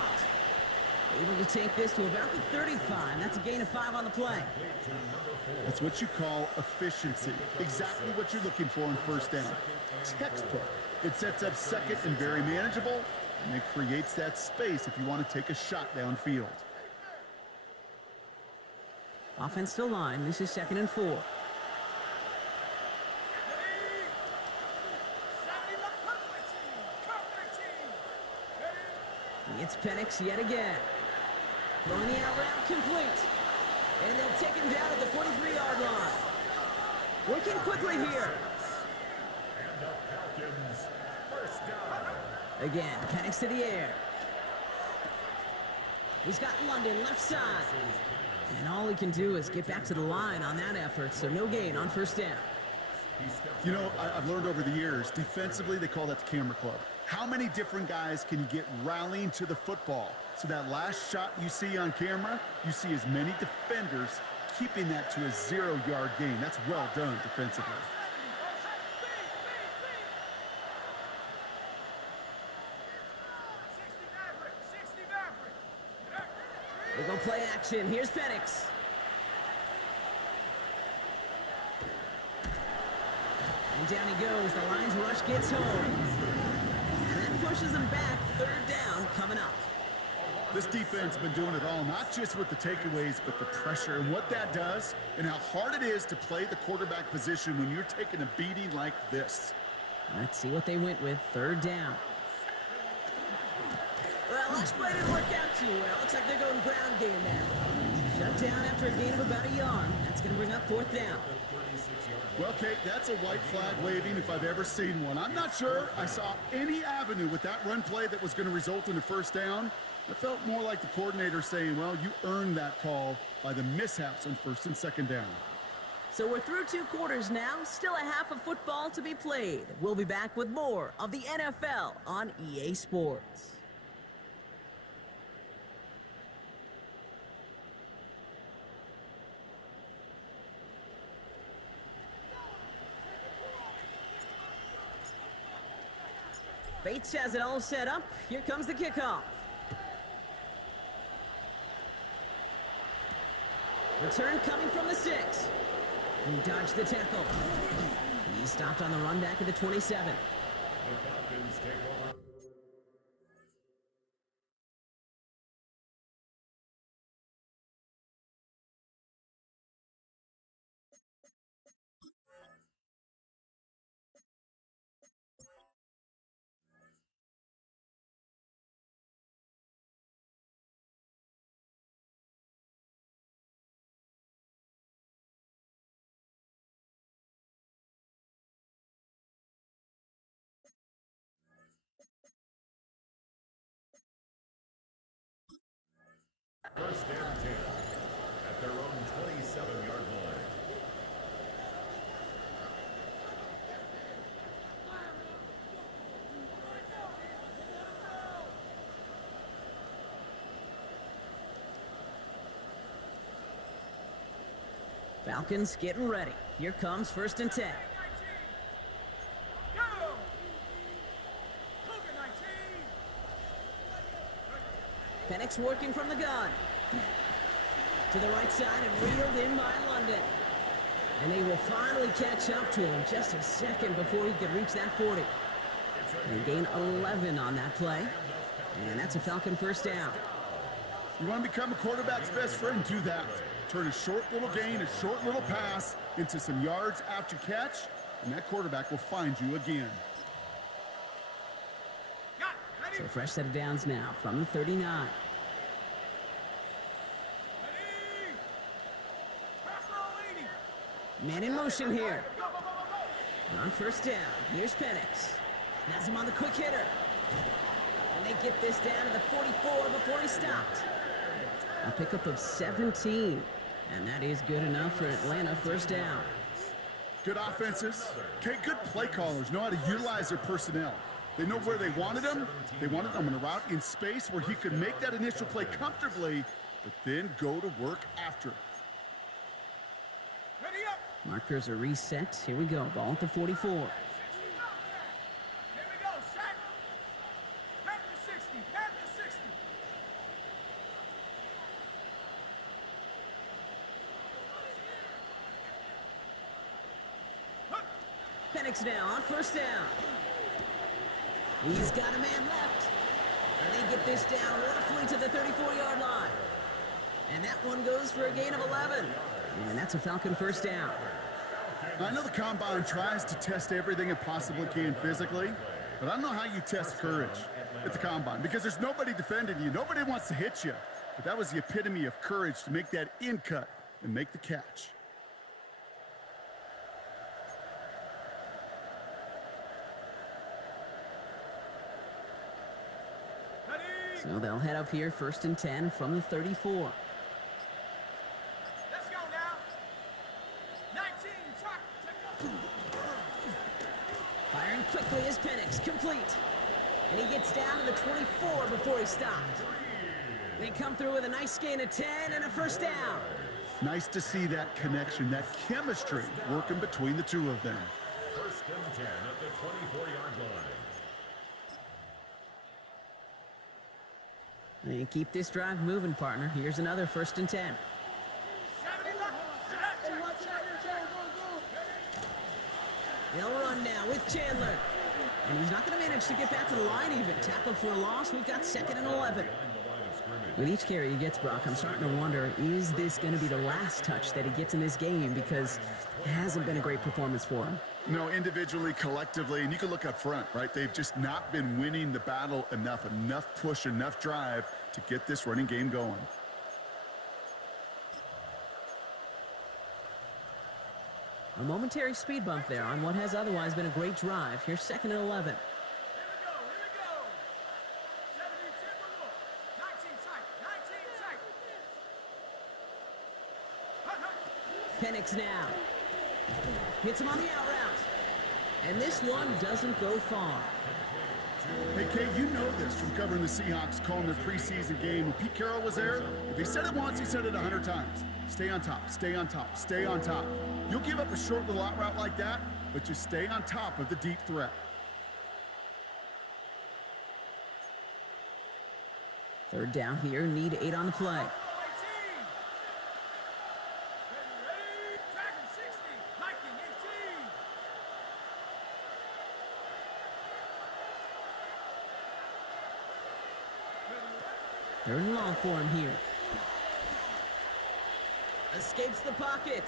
Able to take this to about the 35. That's a gain of 5 on the play. That's what you call efficiency. Exactly what you're looking for in first down. Textbook. It sets up 2nd and very manageable, and it creates that space if you want to take a shot downfield. Offense to line. This is 2nd and 4. It's Penix yet again. Throwing the out route complete. And they'll take him down at the 43-yard line. Working quickly here. And the Falcons, first down. Again, Penix to the air. He's got London left side. And all he can do is get back to the line on that effort, so no gain on first down. You know, I've learned over the years, defensively, they call that the camera club. How many different guys can you get rallying to the football? So that last shot you see on camera, you see as many defenders keeping that to a 0-yard gain. That's well done defensively. They go play action. Here's Penix. And down he goes. The Lions rush gets home. And that pushes them back. 3rd down coming up. This defense has been doing it all, not just with the takeaways, but the pressure and what that does and how hard it is to play the quarterback position when you're taking a beating like this. Let's see what they went with. 3rd down. Last play didn't work out too well. Looks like they're going ground game now. Shut down after a gain of about a yard. That's going to bring up 4th down. Well, Kate, that's a white flag waving if I've ever seen one. I'm not sure I saw any avenue with that run play that was going to result in a 1st down. It felt more like the coordinator saying, well, you earned that call by the mishaps on 1st and 2nd down. So we're through 2 quarters now. Still a half of football to be played. We'll be back with more of the NFL on EA Sports. Bates has it all set up. Here comes the kickoff. Return coming from the 6. He dodged the tackle. He stopped on the run back at the 27. The Falcons take over. First and 10 at their own 27-yard line. Falcons getting ready. Here comes 1st and 10. Go! Cougar 19. Penix working from the gun. To the right side and reeled in by London. And they will finally catch up to him just a second before he could reach that 40. They gain 11 on that play. And that's a Falcon 1st down. You want to become a quarterback's best friend, do that. Turn a short little gain, a short little pass into some yards after catch, and that quarterback will find you again. Got ready. So a fresh set of downs now from the 39. Ready. Back row 80. Man in motion here. Go, go, go, go, go. On 1st down, here's Penix. Has him on the quick hitter. And they get this down to the 44 before he stopped. A pickup of 17. And that is good enough for Atlanta 1st down. Good offenses. Okay, good play callers know how to utilize their personnel. They know where they wanted him. They wanted him on a route in space where he could make that initial play comfortably, but then go to work after. Ready up. Markers are reset. Here we go. Ball at the 44. Here we go. Sack. Panther 60. Panther 60. Penix now on 1st down. He's got a man left. And they get this down roughly to the 34-yard line. And that one goes for a gain of 11. And that's a Falcon 1st down. I know the Combine tries to test everything it possibly can physically, but I don't know how you test courage at the Combine because there's nobody defending you. Nobody wants to hit you. But that was the epitome of courage to make that in cut and make the catch. So they'll head up here 1st and 10 from the 34. Let's go now. 19. Track. Firing quickly is Penix, complete. And he gets down to the 24 before he stopped. They come through with a nice gain of 10 and a 1st down. Nice to see that connection, that chemistry working between the two of them. 1st and 10 at the 24-yard line. They keep this drive moving, partner. Here's another 1st and 10. 70 left. They'll run now with Chandler. And he's not going to manage to get back to the line even. Tackled for a loss. We've got 2nd and 11. With each carry he gets, Brock, I'm starting to wonder, is this going to be the last touch that he gets in this game? Because it hasn't been a great performance for him. No, individually, collectively, and you can look up front, right? They've just not been winning the battle enough push, enough drive to get this running game going. A momentary speed bump there on what has otherwise been a great drive. Here's 2nd and 11. Here we go, here we go. 70 timber look. 19 tight, 19 tight. Hut, hut. Penix now. Hits him on the out route. And this one doesn't go far. Hey, Kate, you know this from covering the Seahawks, calling their preseason game. When Pete Carroll was there, if he said it once, he said it 100 times. Stay on top, stay on top, stay on top. You'll give up a short little out route like that, but just stay on top of the deep threat. 3rd down here, need 8 on the play. 18. Ready, Dragon 60, Viking 18. Third and long for him here. Escapes the pocket.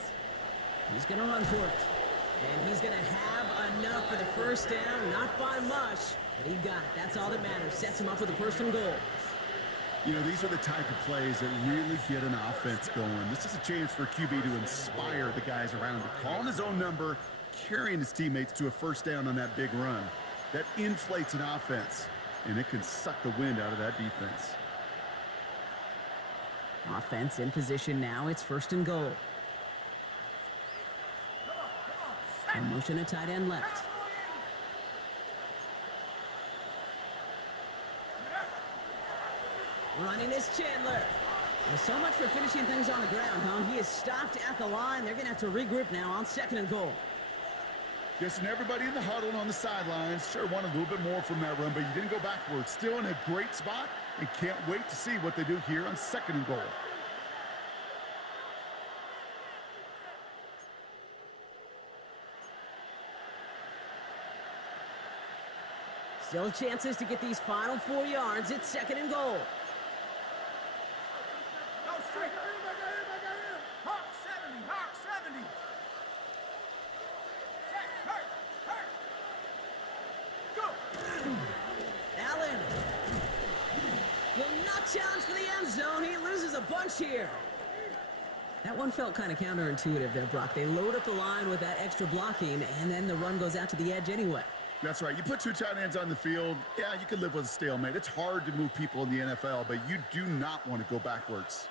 He's going to run for it. And he's going to have enough for the first down. Not by much, but he got it. That's all that matters. Sets him up with a 1st and goal. You know, these are the type of plays that really get an offense going. This is a chance for QB to inspire the guys around him. Calling his own number, carrying his teammates to a 1st down on that big run. That inflates an offense, and it can suck the wind out of that defense. Offense in position now. It's 1st and goal. And motion a tight end left. Running is Chandler. Well, so much for finishing things on the ground, huh? He is stopped at the line. They're going to have to regroup now on 2nd and goal. Guessing everybody in the huddle on the sidelines sure wanted a little bit more from that run, but you didn't go backwards. Still in a great spot, and can't wait to see what they do here on 2nd and goal. Still chances to get these final 4 yards. It's 2nd and goal. Go straight. Hawk 70, Hawk 70. Check, hurt. Go. Allen will not challenge for the end zone. He loses a bunch here. That one felt kind of counterintuitive there, Brock. They load up the line with that extra blocking, and then the run goes out to the edge anyway. That's right. You put 2 tight ends on the field, yeah, you can live with a stalemate. It's hard to move people in the NFL, but you do not want to go backwards.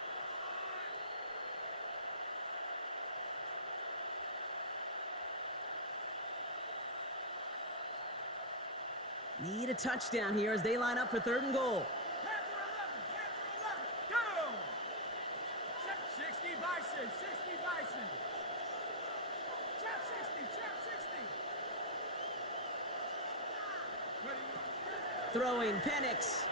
Need a touchdown here as they line up for 3rd and goal. Panther 11, go. 60 Bison, 60 Bison. Chap 60, Chap 60. Ready. Throwing Penix.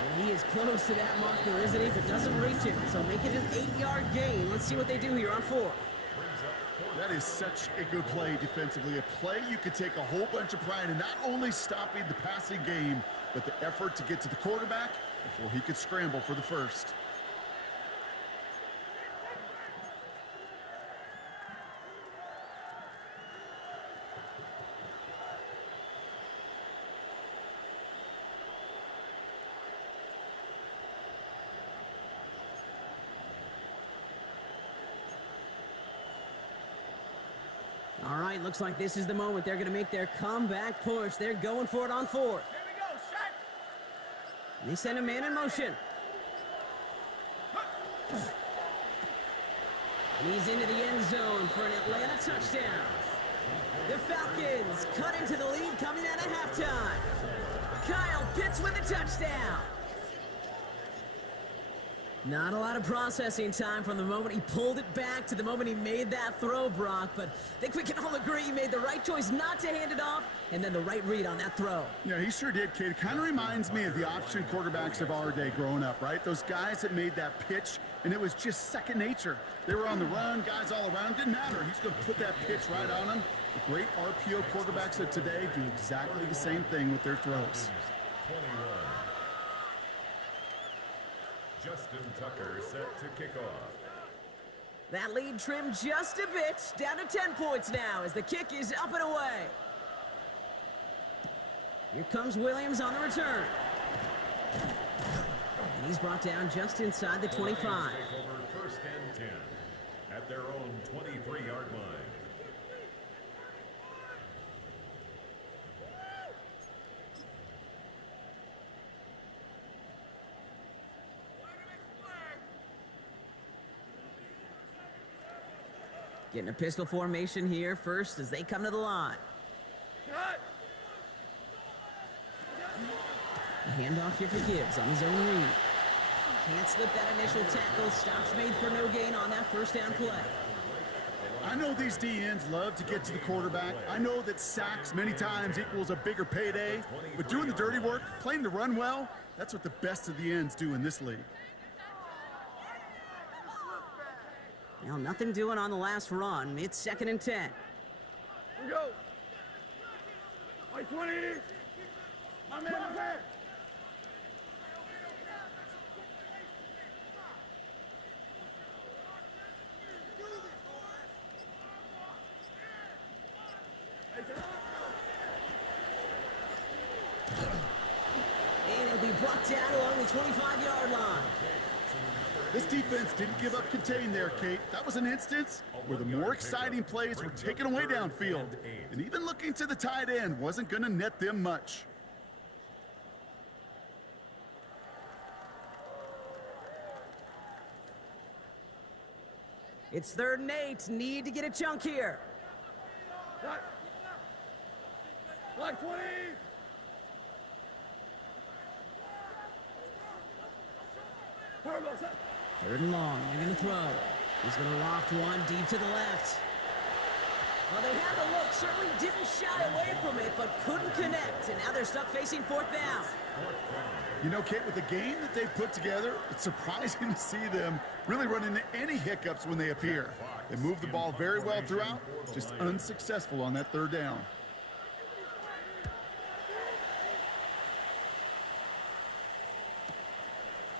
And he is close to that marker, isn't he? But doesn't reach it. So make it an 8-yard gain. Let's see what they do here on 4th. That is such a good play defensively. A play you could take a whole bunch of pride in, not only stopping the passing game, but the effort to get to the quarterback before he could scramble for the first. All right, looks like this is the moment. They're going to make their comeback push. They're going for it on 4th. Here we go, shot. They send a man in motion. And he's into the end zone for an Atlanta touchdown. The Falcons cut into the lead coming out of halftime. Kyle Pitts with a touchdown. Not a lot of processing time from the moment he pulled it back to the moment he made that throw, Brock. But I think we can all agree he made the right choice not to hand it off, and then the right read on that throw. Yeah, he sure did, kid. It kind of reminds me of the option quarterbacks of our day growing up, right? Those guys that made that pitch, and it was just second nature. They were on the run, guys all around. Didn't matter. He's going to put that pitch right on them. The great RPO quarterbacks of today do exactly the same thing with their throws. 21. Justin Tucker set to kick off. That lead trimmed just a bit, down to 10 points now as the kick is up and away. Here comes Williams on the return. And he's brought down just inside the 25. Take over first and 10 at their own 23-yard line. Getting a pistol formation here first as they come to the line. The handoff here for Gibbs on his own read. Can't slip that initial tackle. Stops made for no gain on that first down play. I know these DNs love to get to the quarterback. I know that sacks many times equals a bigger payday, but doing the dirty work, playing the run well, that's what the best of the ends do in this league. Well, nothing doing on the last run. It's 2nd and 10. Here we go. White 20. My man, my man. And it'll be brought down along the 25-yard line. This defense didn't give up contain there, Kate. That was an instance where the more exciting plays were taken away downfield. And even looking to the tight end wasn't going to net them much. It's 3rd and 8. Need to get a chunk here. Black 20. Turbo set. 3rd and long. They're going to throw. He's going to loft one deep to the left. Well, they had the look. Certainly didn't shy away from it, but couldn't connect. And now they're stuck facing 4th down. You know, Kate, with the game that they've put together, it's surprising to see them really run into any hiccups when they appear. They move the ball very well throughout, just unsuccessful on that 3rd down.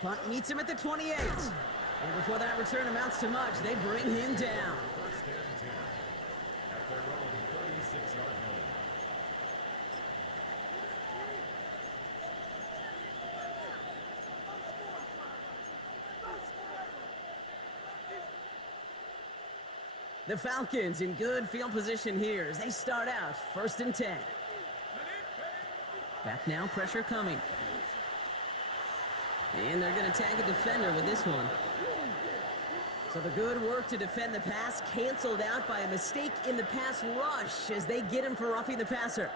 Punt meets him at the 28. And before that return amounts to much, they bring him down. First and 10 at their own 36-yard line. The Falcons in good field position here as they start out 1st and 10. Back now, pressure coming. And they're going to tag a defender with this one. So the good work to defend the pass canceled out by a mistake in the pass rush as they get him for roughing the passer.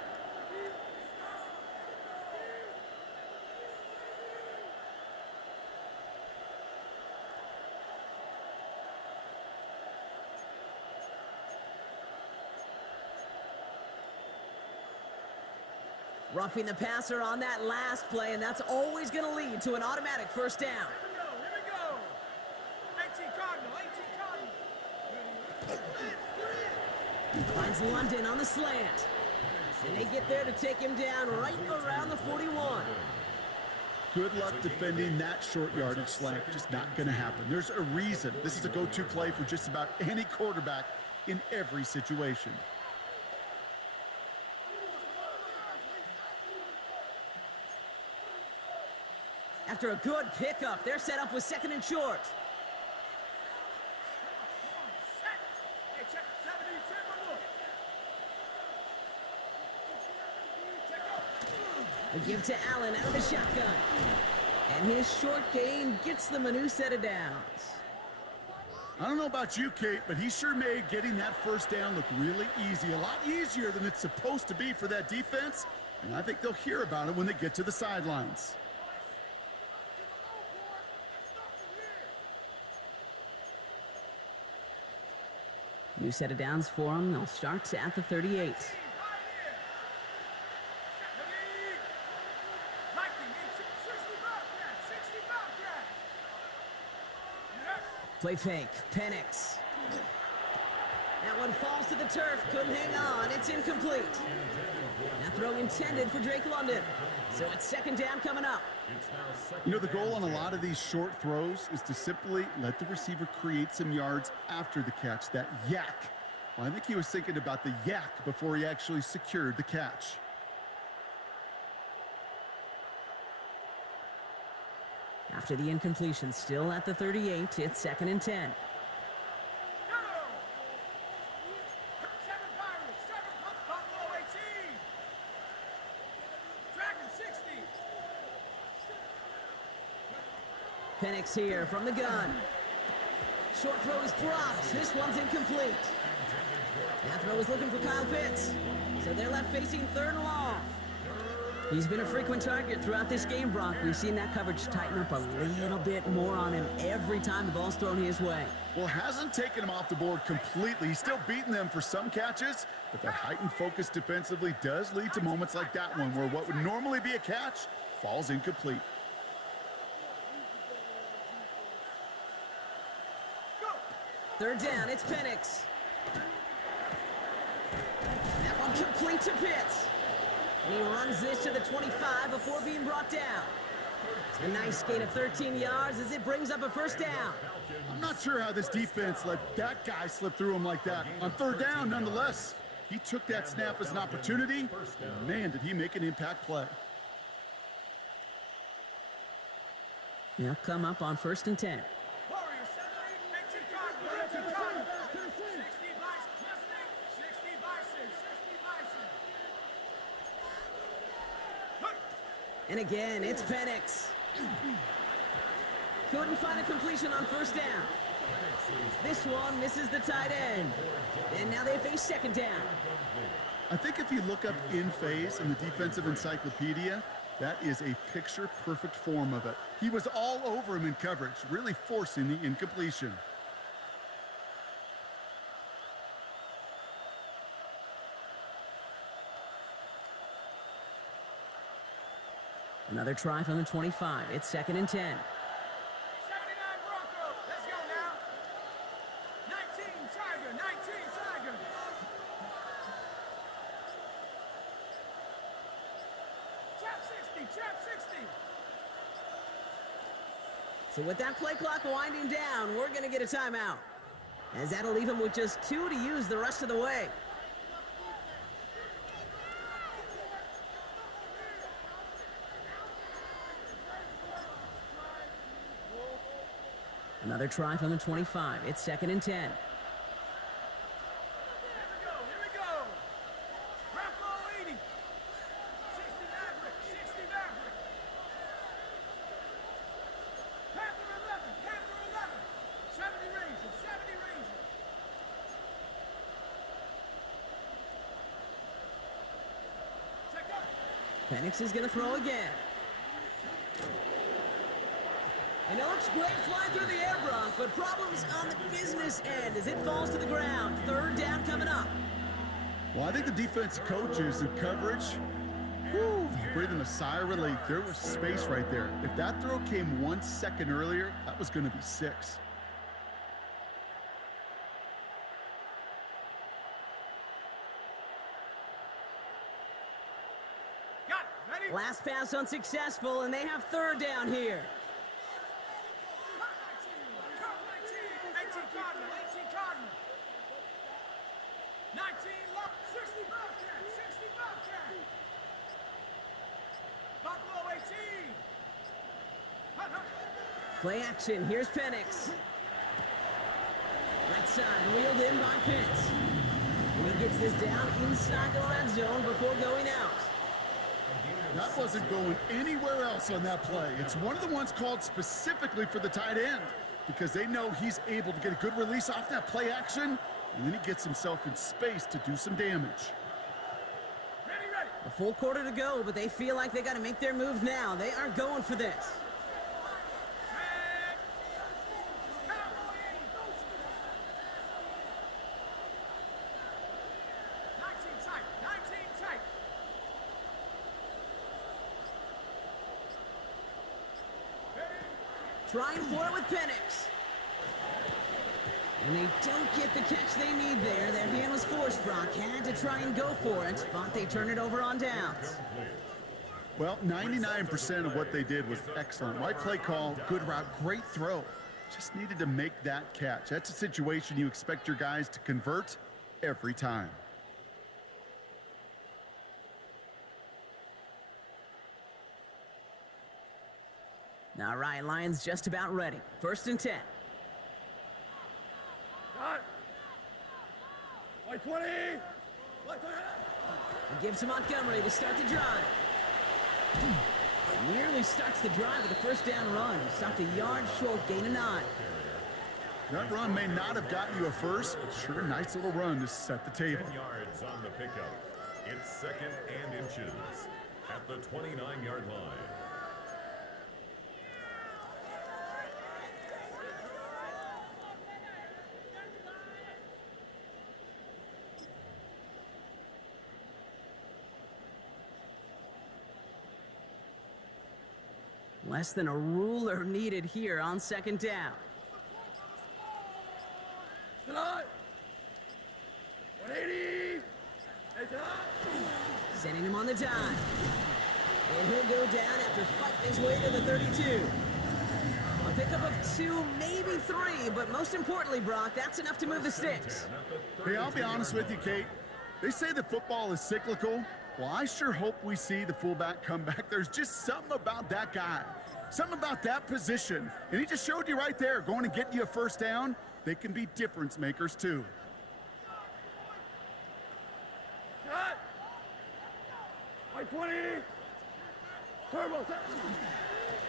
Roughing the passer on that last play, and that's always going to lead to an automatic first down. Here we go. 18 Cardinal, 18 Cardinal. Finds London on the slant. And they get there to take him down right around the 41. Good luck defending that short yardage slant. Just not going to happen. There's a reason this is a go-to play for just about any quarterback in every situation. After a good pickup, they're set up with 2nd and short. Set. Hey, check 70, 10 They give to Allen out of the shotgun. And his short gain gets them a new set of downs. I don't know about you, Kate, but he sure made getting that first down look really easy. A lot easier than it's supposed to be for that defense. And I think they'll hear about it when they get to the sidelines. New set of downs for them. They'll start at the 38. Play fake. Penix. That one falls to the turf. Couldn't hang on. It's incomplete. That throw intended for Drake London. So it's second down coming up. It's now second. You know, the goal on a lot of these short throws is to simply let the receiver create some yards after the catch, that yak. Well, I think he was thinking about the yak before he actually secured the catch. After the incompletion, still at the 38, it's second and 10. Go! 7 Pirates, 7 Buffalo 18. Dragon 60. Penix here from the gun. Short throw is dropped. This one's incomplete. That throw is looking for Kyle Pitts. So they're left facing third and long. He's been a frequent target throughout this game, Brock. We've seen that coverage tighten up a little bit more on him every time the ball's thrown his way. Well, hasn't taken him off the board completely. He's still beating them for some catches, but that heightened focus defensively does lead to moments like that one where what would normally be a catch falls incomplete. Third down, it's Penix. That one complete to Pitts. And he runs this to the 25 before being brought down. A nice gain of 13 yards as it brings up a first down. I'm not sure how this defense let that guy slip through him like that. On third down, nonetheless, he took that snap as an opportunity, and man, did he make an impact play. They'll come up on first and 10. Warriors 18 Cardinals, 18 Cardinals. 60 Bison, Mustang, 60 Bison, 60 Bison. And again, it's Penix. Couldn't find a completion on first down. This one misses the tight end. And now they face second down. I think if you look up in phase in the defensive encyclopedia, that is a picture-perfect form of it. He was all over him in coverage, really forcing the incompletion. Another try from the 25. It's second and 10. 79 Broncos. Let's go now. 19 Tiger, 19 Tiger. Trap 60, trap 60. So with that play clock winding down, we're going to get a timeout, as that'll leave him with just 2 to use the rest of the way. Another try from the 25. It's second and 10. Here we go. Rambo 80. 60 Maverick, 60 Maverick. Panther 11, Panther 11. 70 Ranger, 70 Ranger. Check up. Penix is going to throw again. And it looks great flying through the air, Bronk, but problems on the business end as it falls to the ground. Third down coming up. Well, I think the defense coaches and coverage, breathing a sigh of relief. There was space right there. If that throw came 1 second earlier, that was going to be 6. Got it. Ready? Last pass unsuccessful, and they have third down here. 18 Cardinal, 18 Cardinal. 19 Love, 60 Bobcat, 60 Bobcat. Buffalo 18. Hut, hut. Play action. Here's Penix. Right side, wheeled in by Pitts. And he gets this down inside the red zone before going out. That wasn't going anywhere else on that play. It's one of the ones called specifically for the tight end because they know he's able to get a good release off that play action, and then he gets himself in space to do some damage. Ready, ready. A full quarter to go, but they feel like they got to make their move now. They are going for this. Cowboy 80. 19 tight, 19 tight. Trying for it with Penix. And they don't get the catch they need there. Their hand was forced, Brock. Had to try and go for it, but they turn it over on downs. Well, 99% of what they did was excellent. Right play call, good route, great throw. Just needed to make that catch. That's a situation you expect your guys to convert every time. All right, Lions just about ready. 1st and 10. Cut. White 20. White 20. It gives to Montgomery to start the drive. Nearly starts the drive with a 1st down run. He stopped a yard short, gain of 9. That run may not have gotten you a first, but sure, nice little run to set the table. 10 yards on the pickup. It's 2nd and inches at the 29-yard line. Less than a ruler needed here on 2nd down. Tonight. 180. Hey, tonight. Sending him on the dive. And he'll go down after fighting his way to the 32. A pickup of 2, maybe 3, but most importantly, Brock, that's enough to move the sticks. Hey, I'll be honest with you, Kate. They say that football is cyclical. Well, I sure hope we see the fullback come back. There's just something about that guy, something about that position. And he just showed you right there, going to get you a 1st down. They can be difference makers, too. Cut. White 20. Turbo.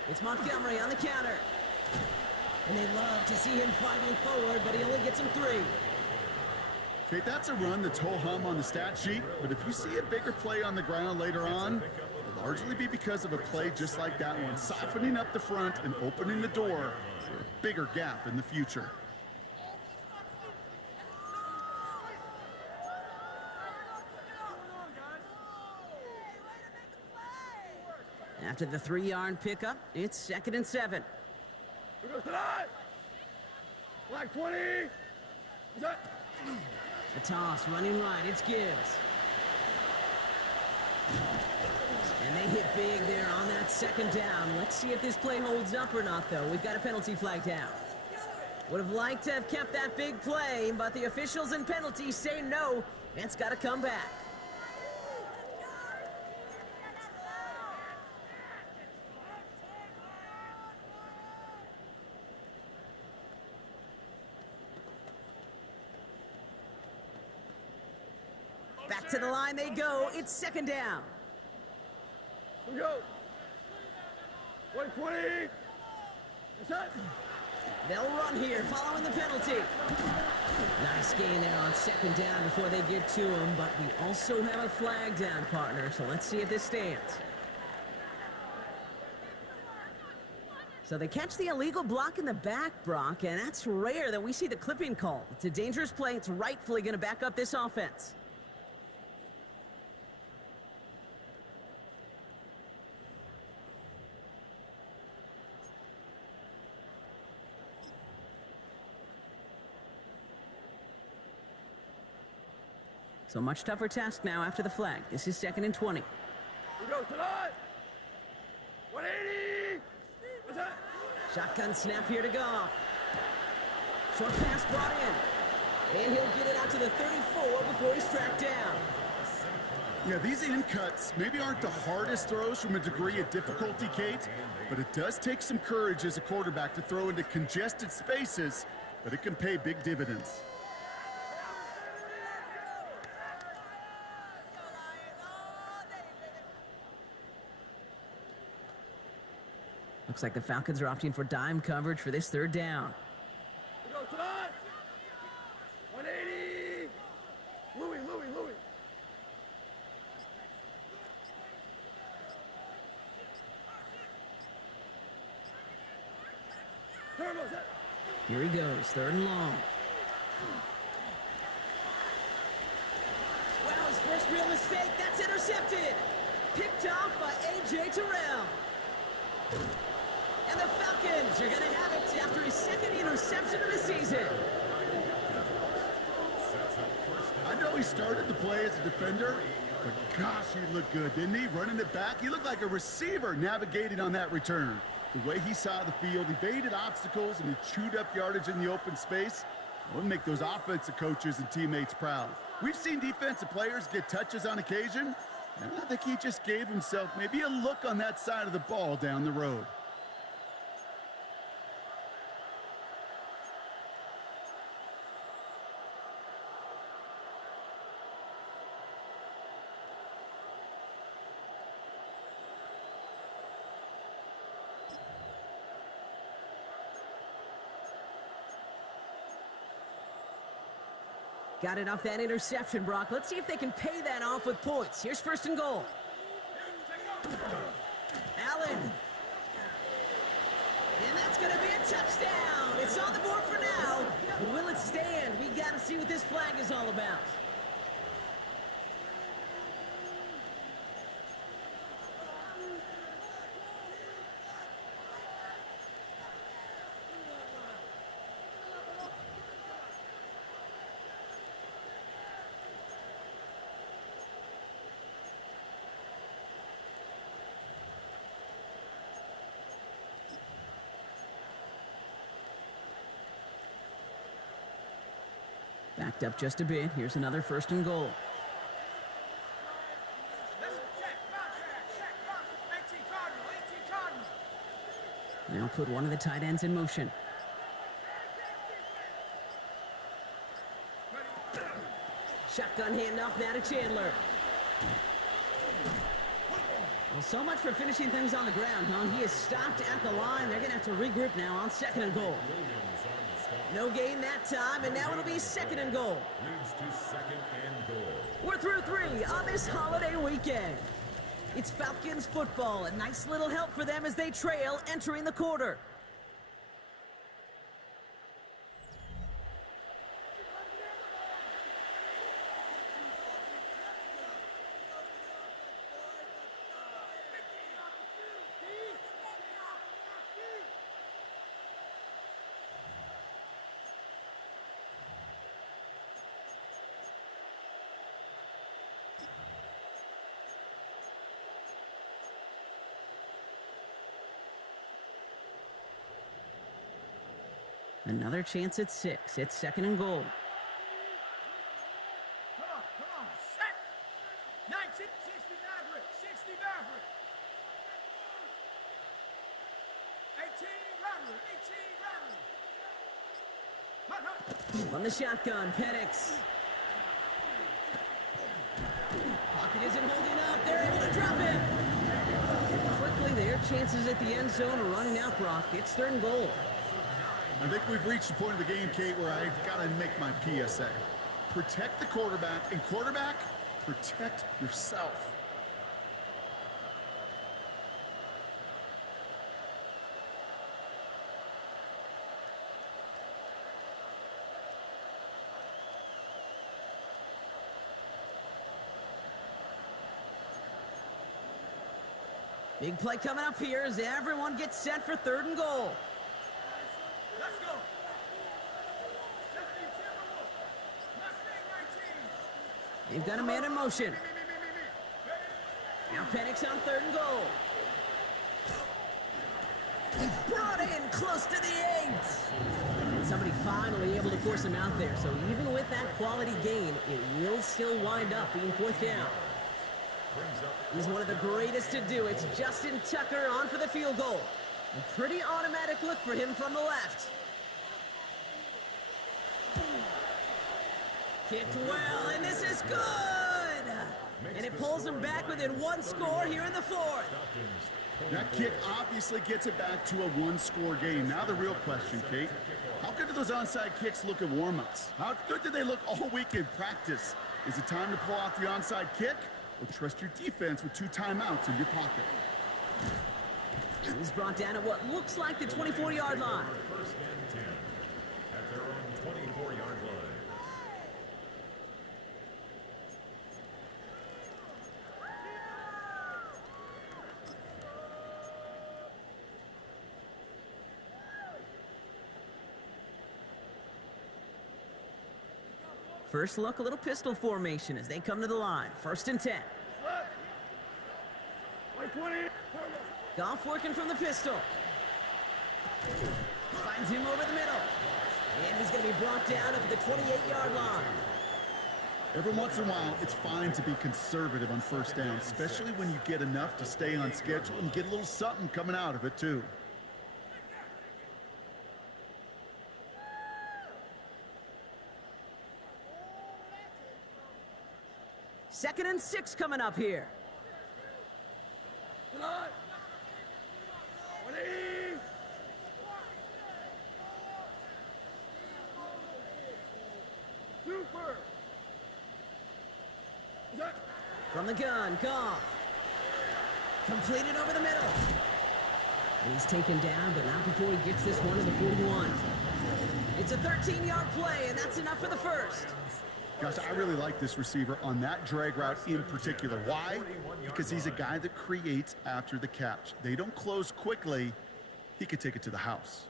It's Montgomery on the counter. And they love to see him fighting forward, but he only gets him 3. Okay, that's a run that's whole hum on the stat sheet, but if you see a bigger play on the ground later on, it'll largely be because of a play just like that one, softening up the front and opening the door for a bigger gap in the future. After the 3-yard pickup, it's 2nd and 7. Here goes tonight. Black 20. Is that? A toss, running right, it's Gibbs. And they hit big there on that 2nd down. Let's see if this play holds up or not, though. We've got a penalty flag down. Would have liked to have kept that big play, but the officials and penalties say no. It's got to come back. Back to the line they go. It's 2nd down. Here we go. White 20. Is that? They'll run here following the penalty. Nice gain there on 2nd down before they get to him, but we also have a flag down, partner, so let's see if this stands. So they catch the illegal block in the back, Brock, and that's rare that we see the clipping call. It's a dangerous play. It's rightfully going to back up this offense. So much tougher task now after the flag. This is 2nd and 20. Here we go tonight. 180. What's that? Shotgun snap here to Goff. Short pass brought in. And he'll get it out to the 34 before he's tracked down. Yeah, these in cuts maybe aren't the hardest throws from a degree of difficulty, Kate, but it does take some courage as a quarterback to throw into congested spaces, but it can pay big dividends. Looks like the Falcons are opting for dime coverage for this 3rd down. Here we go tonight. 180. Louis. Turbo. Is that? Here he goes, 3rd and long. Wow, his first real mistake. That's intercepted. Picked off by A.J. Terrell. And the Falcons are going to have it after his 2nd interception of the season. he started to play as a defender, but gosh, he looked good, didn't he? Running it back, he looked like a receiver navigating on that return. The way he saw the field, evaded obstacles, and he chewed up yardage in the open space. Will make those offensive coaches and teammates proud. We've seen defensive players get touches on occasion, and I think he just gave himself maybe a look on that side of the ball down the road. Got it off that interception, Brock. Let's see if they can pay that off with points. Here's first and goal. Allen. And that's going to be a touchdown. It's on the board for now. But will it stand? We got to see what this flag is all about. Backed up just a bit. Here's another first and goal. Listen, check, bounce, 18 Cardinal. Now put one of the tight ends in motion. Shotgun handoff now to Chandler. Well, so much for finishing things on the ground, huh? He is stopped at the line. They're going to have to regroup now on second and goal. No gain that time, and now it'll be second and goal. Leads to second and goal. We're through 3 on this holiday weekend. It's Falcons football, a nice little help for them as they trail entering the quarter. Another chance at 6. It's second and goal. Come on, set. 19, 60 Maverick, 18 Maverick. On the shotgun, Penix. Pocket isn't holding up. They're able to drop him. And quickly, their chances at the end zone are running out, Brock. It's third and goal. I think we've reached the point of the game, Kate, where I've got to make my PSA. Protect the quarterback, and quarterback, protect yourself. Big play coming up here as everyone gets set for third and goal. Let's go. 17 Timberwolves. Mustang 19. They've got a man in motion. Now Penix on third and goal. Brought in close to the 8. And somebody finally able to force him out there. So even with that quality gain, it will still wind up being fourth down. He's one of the greatest to do it. Justin Tucker on for the field goal. A pretty automatic look for him from the left. Kicked well, and this is good! And it pulls him back within one score here in the fourth. That kick obviously gets it back to a one-score game. Now the real question, Kate, how good do those onside kicks look at warm-ups? How good did they look all week in practice? Is it time to pull out the onside kick, or trust your defense with 2 timeouts in your pocket? He's brought down at what looks like the 24-yard line. First and 10 at their own 24-yard line. First look, a little pistol formation as they come to the line. 1st and 10. Goff working from the pistol. Finds him over the middle. And he's going to be brought down up at the 28-yard line. Every once in a while, it's fine to be conservative on 1st down, especially when you get enough to stay on schedule and get a little something coming out of it, too. 2nd and 6 coming up here. From the gun, Goff. Completed over the middle. And he's taken down, but not before he gets this one to the 41. It's a 13-yard play, and that's enough for the first. Gosh, I really like this receiver on that drag route in particular. Why? Because he's a guy that creates after the catch. They don't close quickly. He could take it to the house.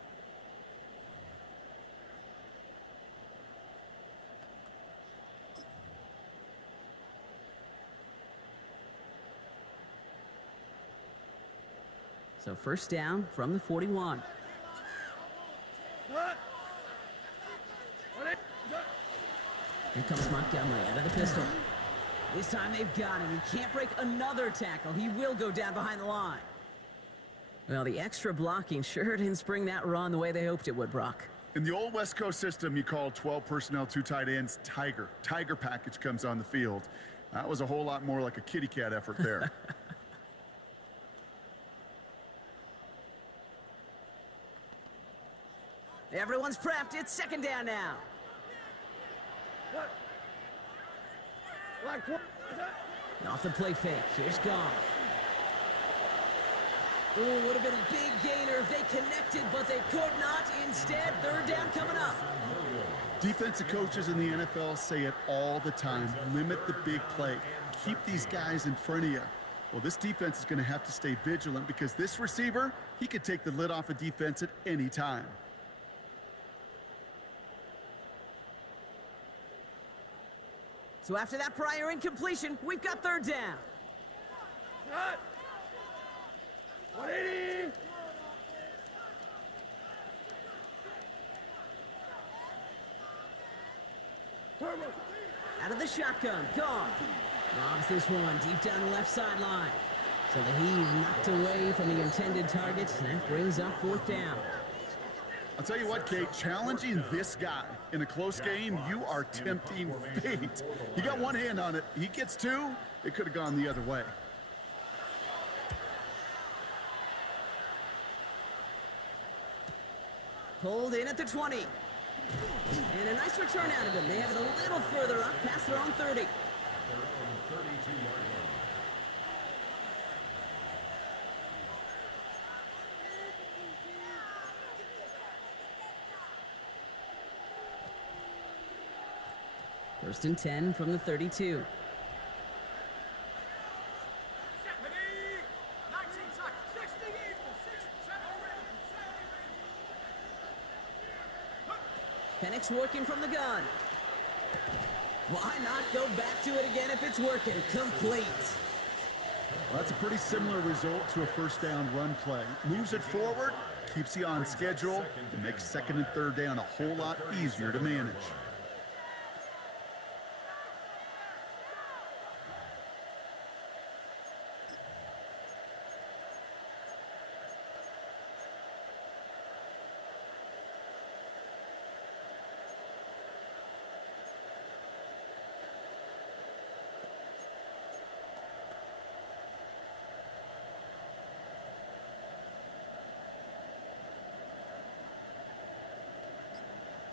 So 1st down from the 41. Here comes Montgomery out of the pistol. This time they've got him. He can't break another tackle. He will go down behind the line. Well, the extra blocking sure didn't spring that run the way they hoped it would, Brock. In the old West Coast system, you call 12 personnel, 2 tight ends, Tiger. Tiger package comes on the field. That was a whole lot more like a kitty cat effort there. Everyone's prepped. It's 2nd down now. Off the play fake. Here's Goff. Ooh, would have been a big gainer if they connected, but they could not. Instead, 3rd down coming up. Defensive coaches in the NFL say it all the time. Limit the big play. Keep these guys in front of you. Well, this defense is going to have to stay vigilant because this receiver, he could take the lid off a defense at any time. So after that prior incompletion, we've got 3rd down. Out of the shotgun, Goff. Lobs this one deep down the left sideline. So that he's knocked away from the intended target. That brings up 4th down. I'll tell you what, Kate, challenging this guy in a close game, you are tempting fate. He got one hand on it. He gets 2. It could have gone the other way. Pulled in at the 20. And a nice return out of him. They have it a little further up past their own 30. Their own 32-yard line. First and 10 from the 32. Penix working from the gun. Why not go back to it again if it's working? Complete. Well, that's a pretty similar result to a 1st down run play. Moves it forward, keeps you on schedule, and makes 2nd and 3rd down a whole lot easier to manage.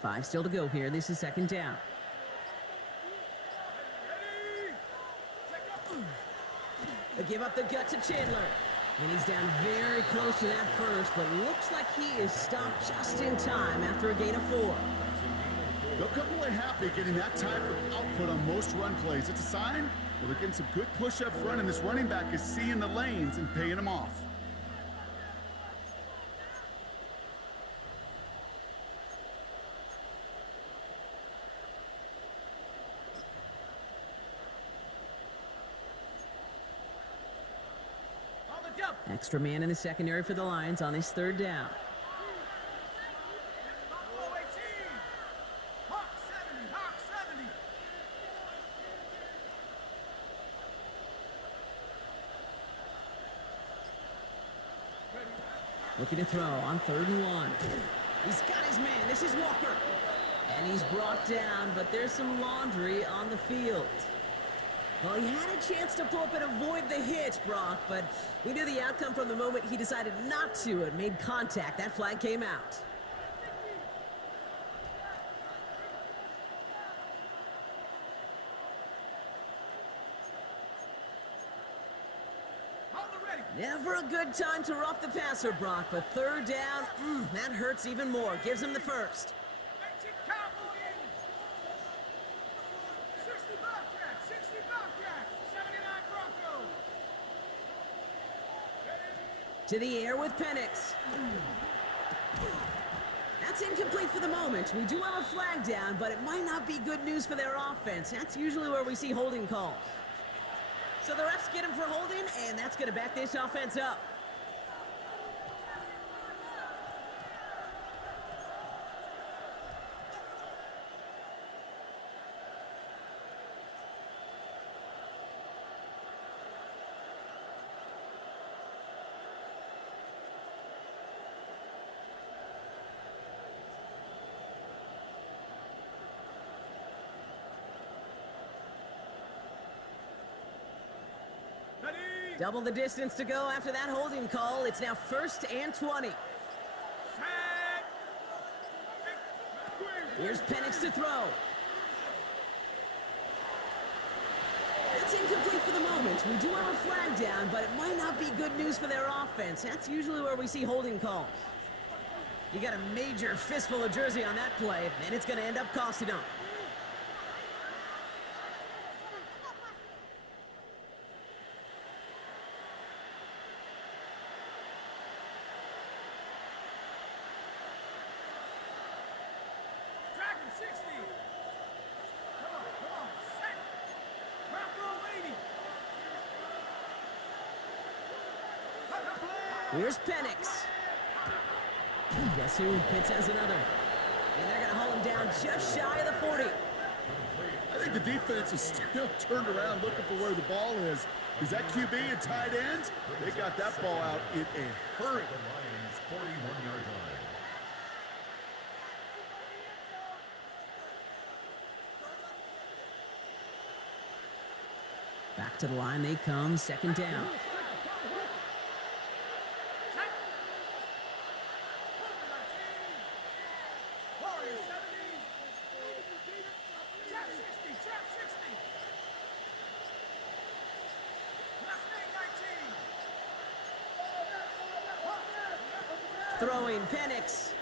Five still to go here. This is 2nd down. They give up the gut to Chandler. And he's down very close to that first, but looks like he is stopped just in time after a gain of 4. They'll come away happy getting that type of output on most run plays. It's a sign well, they're getting some good push up front, and this running back is seeing the lanes and paying them off. Extra man in the secondary for the Lions on this third down. Buffalo 18. Hawk 70. Hawk 70. Looking to throw on 3rd and 1. He's got his man. This is Walker. And he's brought down, but there's some laundry on the field. Well, he had a chance to pull up and avoid the hit, Brock, but we knew the outcome from the moment he decided not to and made contact. That flag came out. Hold the ready. Never a good time to rough the passer, Brock, but 3rd down, that hurts even more. Gives him the first. 18 Cowboy in. 60 Bobcats. 60 Bobcats. 79 Broncos. To the air with Penix. That's incomplete for the moment. We do have a flag down, but it might not be good news for their offense. That's usually where we see holding calls. So the refs get him for holding, and that's going to back this offense up. Ready. Double the distance to go after that holding call. It's now 1st and 20. Set. Here's Penix to throw. That's incomplete for the moment. We do have a flag down, but it might not be good news for their offense. That's usually where we see holding calls. You got a major fistful of jersey on that play, and it's going to end up costing them. Dragon 60. Come on. Set. Rock roll 80. Here's Penix. Guess who? Pitts has another. And they're going to haul him down just shy of the 40. I think the defense is still turned around looking for where the ball is. Is that QB and tight end? They got that ball out in a hurry. The Lions' 41-yard line. Back to the line they come, 2nd down. Warrior 70. Trap 60. Trap 60. Mustang 19. Throwing Penix.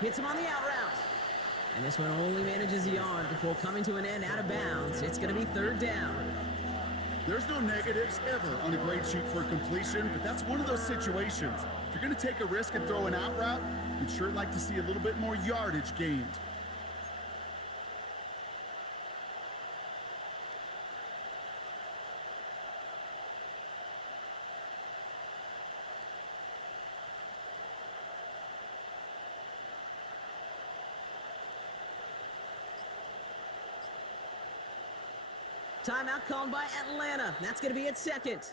Hits him on the out route. And this one only manages a yard before coming to an end out of bounds. It's going to be 3rd down. There's no negatives ever on a grade sheet for completion, but that's one of those situations. If you're going to take a risk and throw an out route, you'd sure like to see a little bit more yardage gained. Timeout called by Atlanta. That's going to be its 2nd.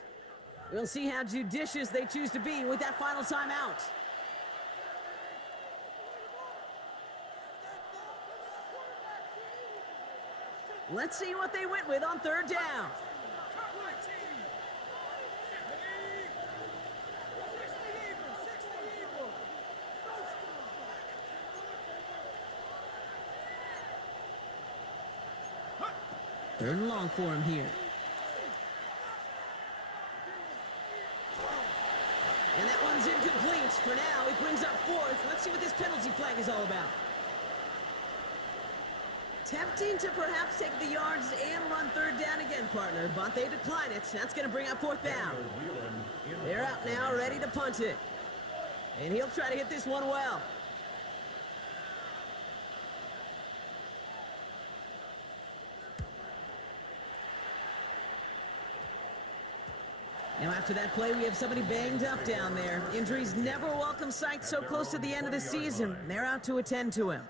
We'll see how judicious they choose to be with that final timeout. Let's see what they went with on 3rd down. Top 19. 60 Eagles. 60 Eagles. 3rd and long for him here. And that one's incomplete. For now, he brings up 4th. Let's see what this penalty flag is all about. Tempting to perhaps take the yards and run 3rd down again, partner, but they decline it. That's going to bring up 4th down. They're out now, ready to punt it. And he'll try to hit this one well. Now after that play, we have somebody banged up down there. Injuries never a welcome sight so close to the end of the season. They're out to attend to him.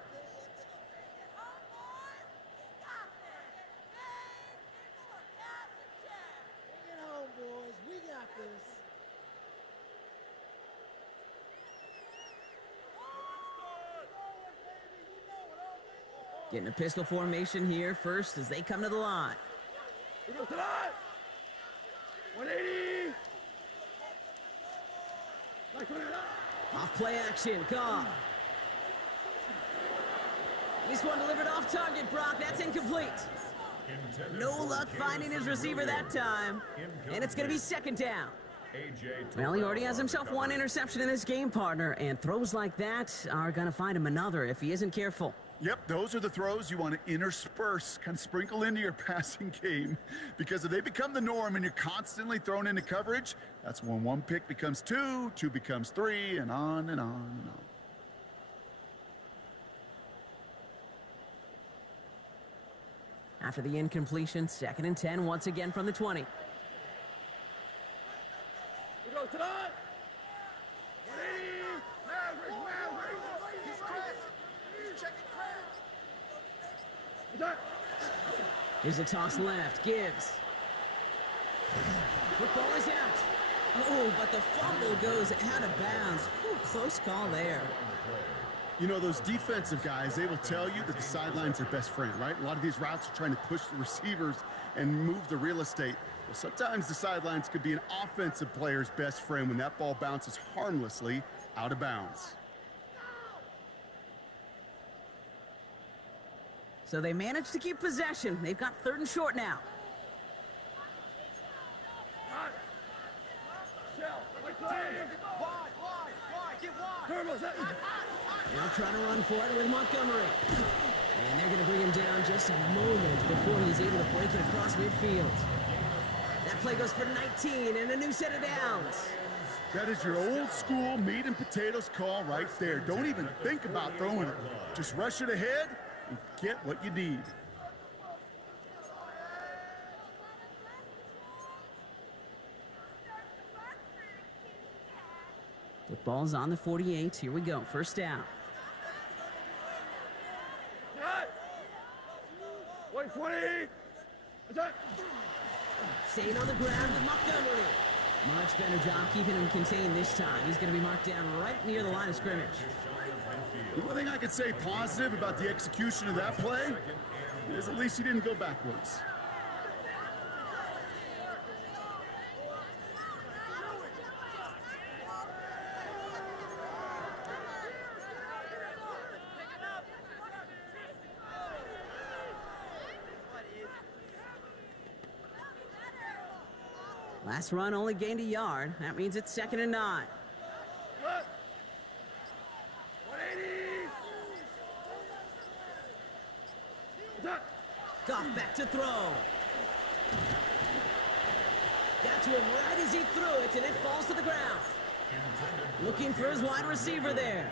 Bring it home, boys. We got this. Getting a pistol formation here first as they come to the line. Here goes the line. 180. Off play action, Goff. This one delivered off target, Brock. That's incomplete. No luck finding his receiver that time. And it's going to be second down. Well, he already has himself one interception in his game, partner, and throws like that are going to find him another if he isn't careful. Yep, those are the throws you want to intersperse, kind of sprinkle into your passing game. Because if they become the norm and you're constantly thrown into coverage, that's when one pick becomes two, two becomes three, and on and on and on. After the incompletion, 2nd and 10 once again from the 20. Here goes to the line. 180. Maverick. He's stressed. He's checking credit. Here's a toss left. Gibbs. Football is out. Oh, but the fumble goes out of bounds. Ooh, close call there. You know, those defensive guys, they will tell you that the sidelines are best friend, right? A lot of these routes are trying to push the receivers and move the real estate. Well, sometimes the sidelines could be an offensive player's best friend when that ball bounces harmlessly out of bounds. So they managed to keep possession. They've got 3rd and short now. Now trying to run for it with Montgomery. And they're going to bring him down just a moment before he's able to break it across midfield. That play goes for 19 and a new set of downs. That is your old school meat and potatoes call right there. Don't even think about throwing it. Just rush it ahead and get what you need. Football's on the 48. Here we go. First down. 120. Staying on the ground with Montgomery. Much better job keeping him contained this time. He's going to be marked down right near the line of scrimmage. The one thing I could say positive about the execution of that play is at least he didn't go backwards. Last run only gained a yard. That means it's 2nd and 9. 180. Goff back to throw. Got to him right as he threw it, and it falls to the ground. Looking for his wide receiver there.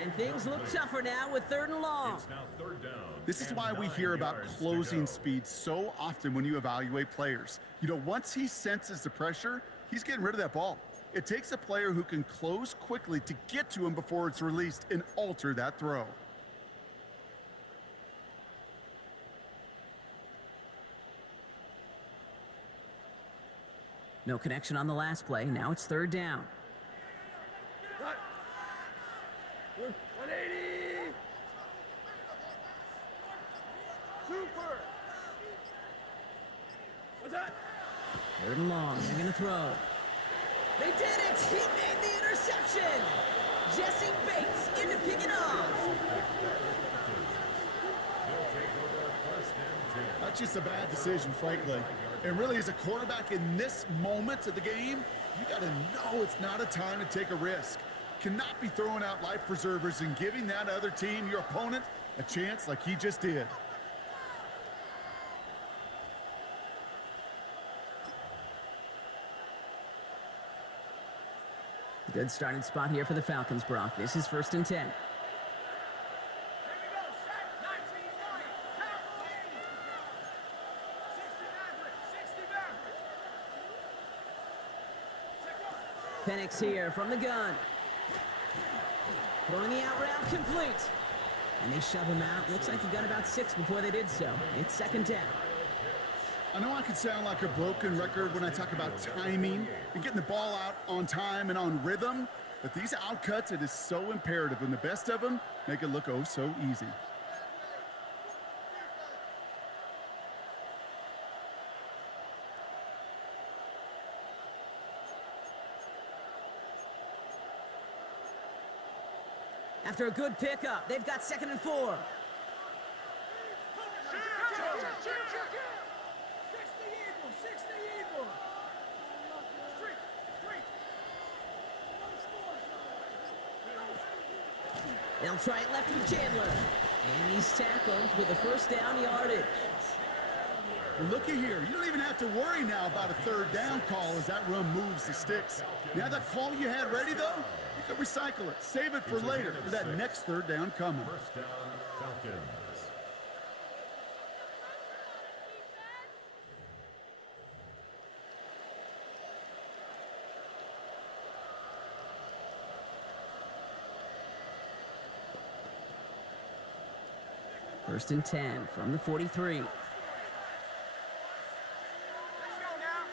And things look tougher now with 3rd and long. It's now 3rd down. This is why we hear about closing speed so often when you evaluate players. You know, once he senses the pressure, he's getting rid of that ball. It takes a player who can close quickly to get to him before it's released and alter that throw. No connection on the last play. Now it's 3rd down. 180. Super. What's that? 3rd and long. They're going to throw. They did it! He made the interception! Jesse Bates in to pick it off. That's just a bad decision, frankly. And really, as a quarterback in this moment of the game, you got to know it's not a time to take a risk. Cannot be throwing out life preservers and giving that other team, your opponent, a chance like he just did. Good starting spot here for the Falcons, Brock. This is 1st and 10. Here we go. Set. 19 money. Count. 60 Maverick. 60 Maverick. Penix here from the gun. Throwing the out route complete. And they shove him out. Looks like he got about 6 before they did so. It's second down. I know I could sound like a broken record when I talk about timing and getting the ball out on time and on rhythm, but these outcuts, it is so imperative, and the best of them make it look oh so easy. After a good pickup, they've got 2nd and 4. 60 Eagle. They'll try it left with Chandler. And he's tackled with the first down yardage. Looky here, you don't even have to worry now about a third down call as that run moves the sticks. Now that call you had ready, though, you can recycle it. Save it for later for that next third down coming. First down, Falcons. First and 10 from the 43. Let's go now.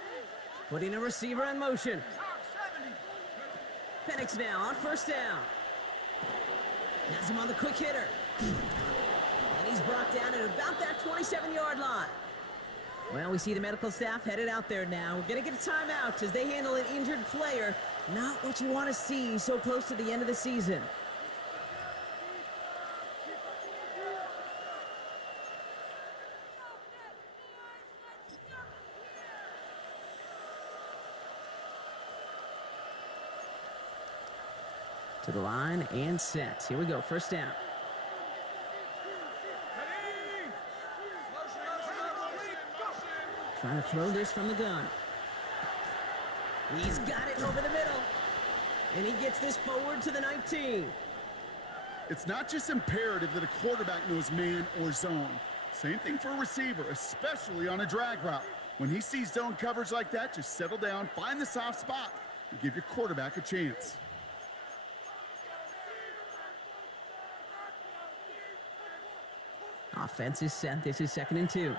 Putting a receiver in motion. Top 70. Penix now on first down. Has him on the quick hitter. And he's brought down at about that 27-yard line. Well, we see the medical staff headed out there now. We're going to get a timeout as they handle an injured player. Not what you want to see so close to the end of the season. To the line and set. Here we go, first down. Trying to throw this from the gun. He's got it over the middle. And he gets this forward to the 19. It's not just imperative that a quarterback knows man or zone. Same thing for a receiver, especially on a drag route. When he sees zone coverage like that, just settle down, find the soft spot, and give your quarterback a chance. Offense is set. This is 2nd and 2.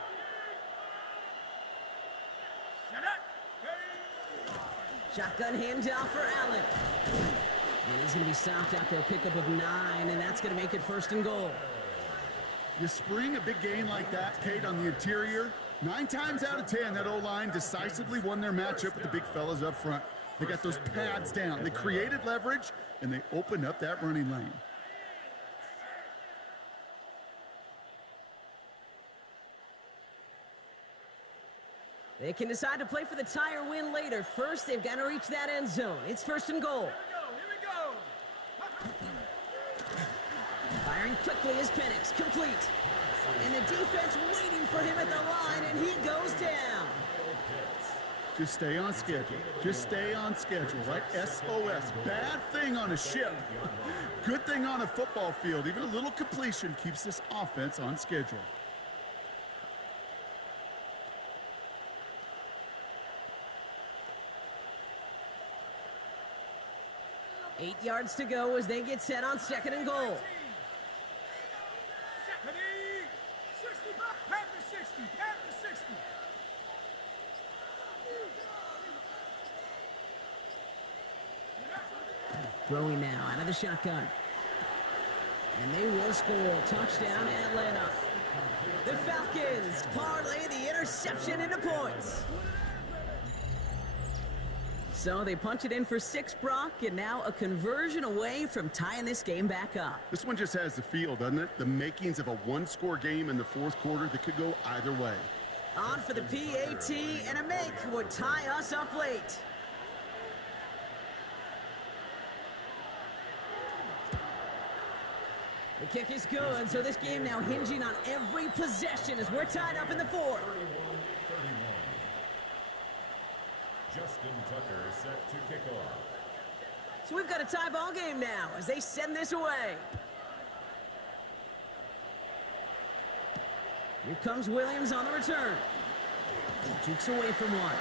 Shotgun handoff for Allen. And he's going to be stopped after a pickup of 9, and that's going to make it 1st and goal. You spring a big gain like that, Kate, on the interior, 9 times out of 10, that O-line decisively won their matchup with the big fellas up front. They got those pads down. They created leverage, and they opened up that running lane. They can decide to play for the tie or win later. First, they've got to reach that end zone. It's 1st and goal. Here we go. Firing quickly is Penix, complete. And the defense waiting for him at the line, and he goes down. Just stay on schedule. Just stay on schedule, right? SOS. Bad thing on a ship. Good thing on a football field. Even a little completion keeps this offense on schedule. 8 yards to go as they get set on 2nd and goal. 60, half to 60, half to 60. Throwing now out of the shotgun. And they will score. Touchdown, Atlanta. The Falcons parlay the interception into points. So they punch it in for 6, Brock, and now a conversion away from tying this game back up. This one just has the feel, doesn't it? The makings of a one-score game in the 4th quarter that could go either way. On for the PAT, and a make would tie us up late. The kick is good, so this game now hinging on every possession as we're tied up in the 4th. Justin Tucker set to kick off. So we've got a tie ball game now as they send this away. Here comes Williams on the return. Jukes away from one.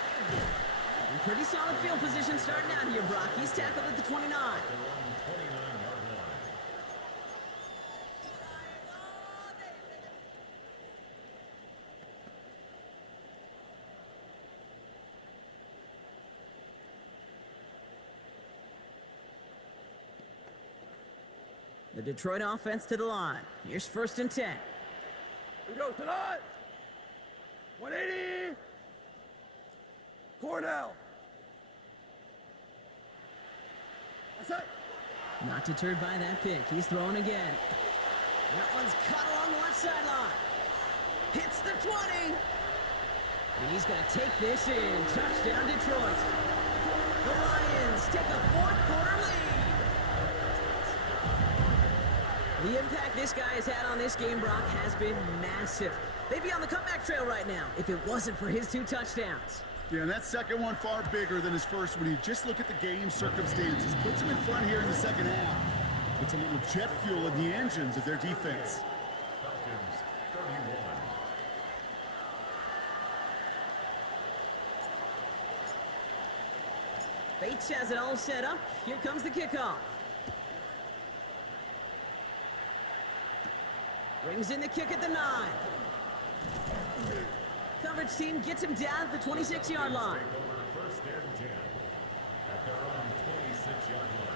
And pretty solid field position starting out here, Brock. He's tackled at the 29. Their own 29-yard line. The Detroit offense to the line. Here's 1st and 10. Here we go, tonight. 180. Cornell. That's it. Not deterred by that pick. He's throwing again. That one's cut along the left sideline. Hits the 20. And he's going to take this in. Touchdown, Detroit. The Lions take a 4th quarter lead. The impact this guy has had on this game, Brock, has been massive. They'd be on the comeback trail right now if it wasn't for his 2 touchdowns. Yeah, and that second one far bigger than his first when you just look at the game circumstances. Puts him in front here in the second half. Puts a little jet fuel in the engines of their defense. Falcons 31. Bates has it all set up. Here comes the kickoff. Brings in the kick at the 9. Coverage team gets him down at the 26-yard line. Take over 1st and 10 at their own 26-yard line.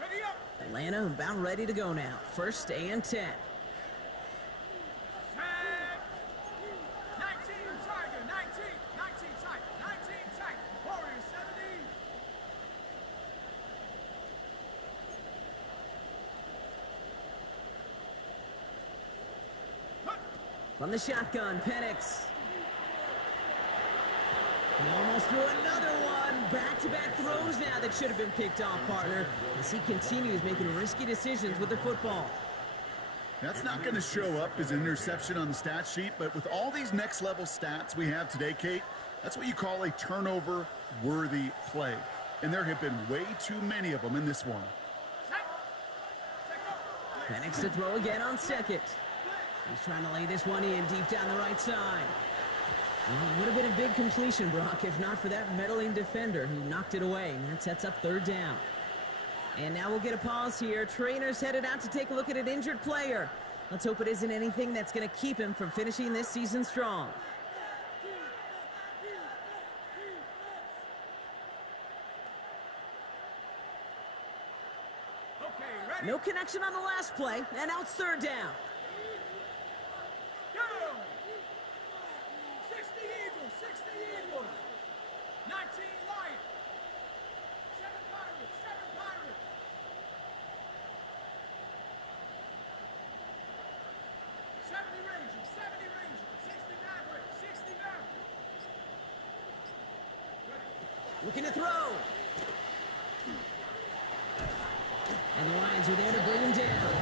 Ready up. Atlanta about ready to go now. 1st and 10. Set. 19 Tiger. 19 tight. 19 tight. Warriors 70. From the shotgun, Penix. He almost threw another one. Back-to-back throws now that should have been picked off, partner, as he continues making risky decisions with the football. That's not going to show up as an interception on the stat sheet, but with all these next-level stats we have today, Kate, that's what you call a turnover-worthy play. And there have been way too many of them in this one. Penix to throw again on 2nd. He's trying to lay this one in deep down the right side. Well, it would have been a big completion, Brock, if not for that meddling defender who knocked it away. And that sets up 3rd down. And now we'll get a pause here. Trainer's headed out to take a look at an injured player. Let's hope it isn't anything that's going to keep him from finishing this season strong. Okay, ready. No connection on the last play, and now it's 3rd down. Go. 60 Eagles. 60 Eagles. 19 Lions. 7 Pirates. 7 Pirates. 70 Rangers. 70 Rangers. 60 Mavericks. 60 Mavericks. Looking to throw. And the Lions are there to bring him down.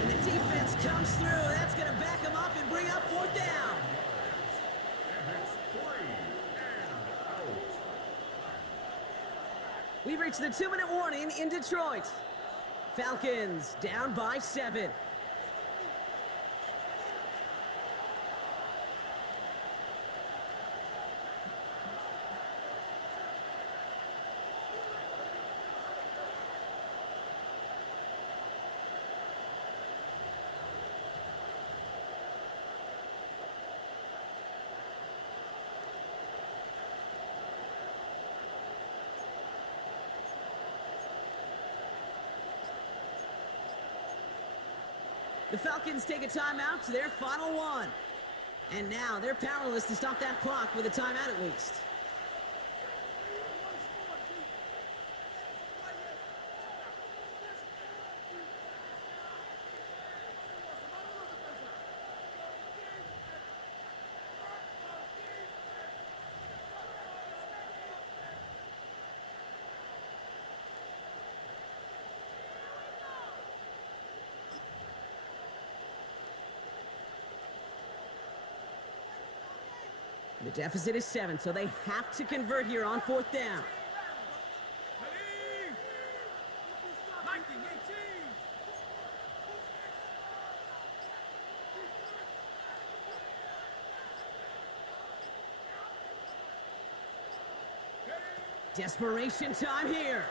And the defense comes through. That's going to back him up and bring up 4th down. And it's 3 and out. We've reached the 2-minute warning in Detroit. Falcons down by 7. The Falcons take a timeout to their final one. And now they're powerless to stop that clock with a timeout at least. The deficit is 7, so they have to convert here on 4th down. Ready? Viking 18. Desperation time here.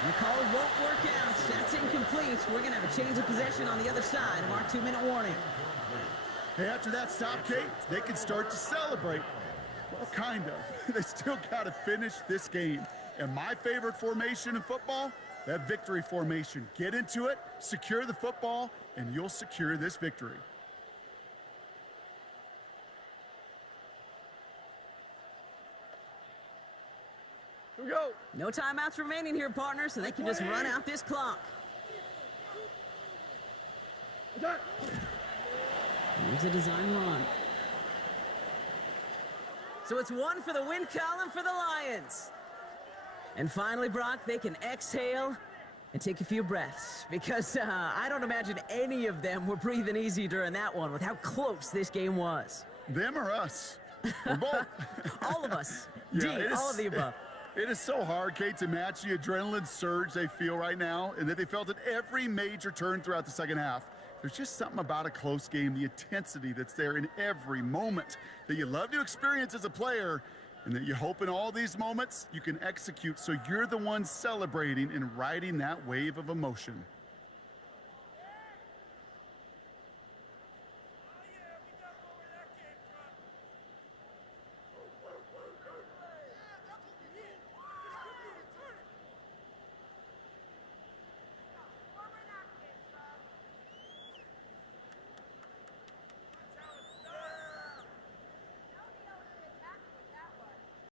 And the call won't work out. That's incomplete. We're going to have a change of possession on the other side of our 2-minute warning. Hey, after that stop, Kate, they can start to celebrate. Well, kind of. They still got to finish this game. And my favorite formation in football, that victory formation. Get into it, secure the football, and you'll secure this victory. Here we go. No timeouts remaining here, partner, so they can just run out this clock. Here's a design run. So it's 1 for the win column for the Lions. And finally, Brock, they can exhale and take a few breaths, because I don't imagine any of them were breathing easy during that one with how close this game was. Them or us? We're both. All of us. Yeah, D, all of the above. It is so hard, Kate, to match the adrenaline surge they feel right now, and that they felt at every major turn throughout the second half. There's just something about a close game, the intensity that's there in every moment that you love to experience as a player, and that you hope in all these moments you can execute so you're the one celebrating and riding that wave of emotion.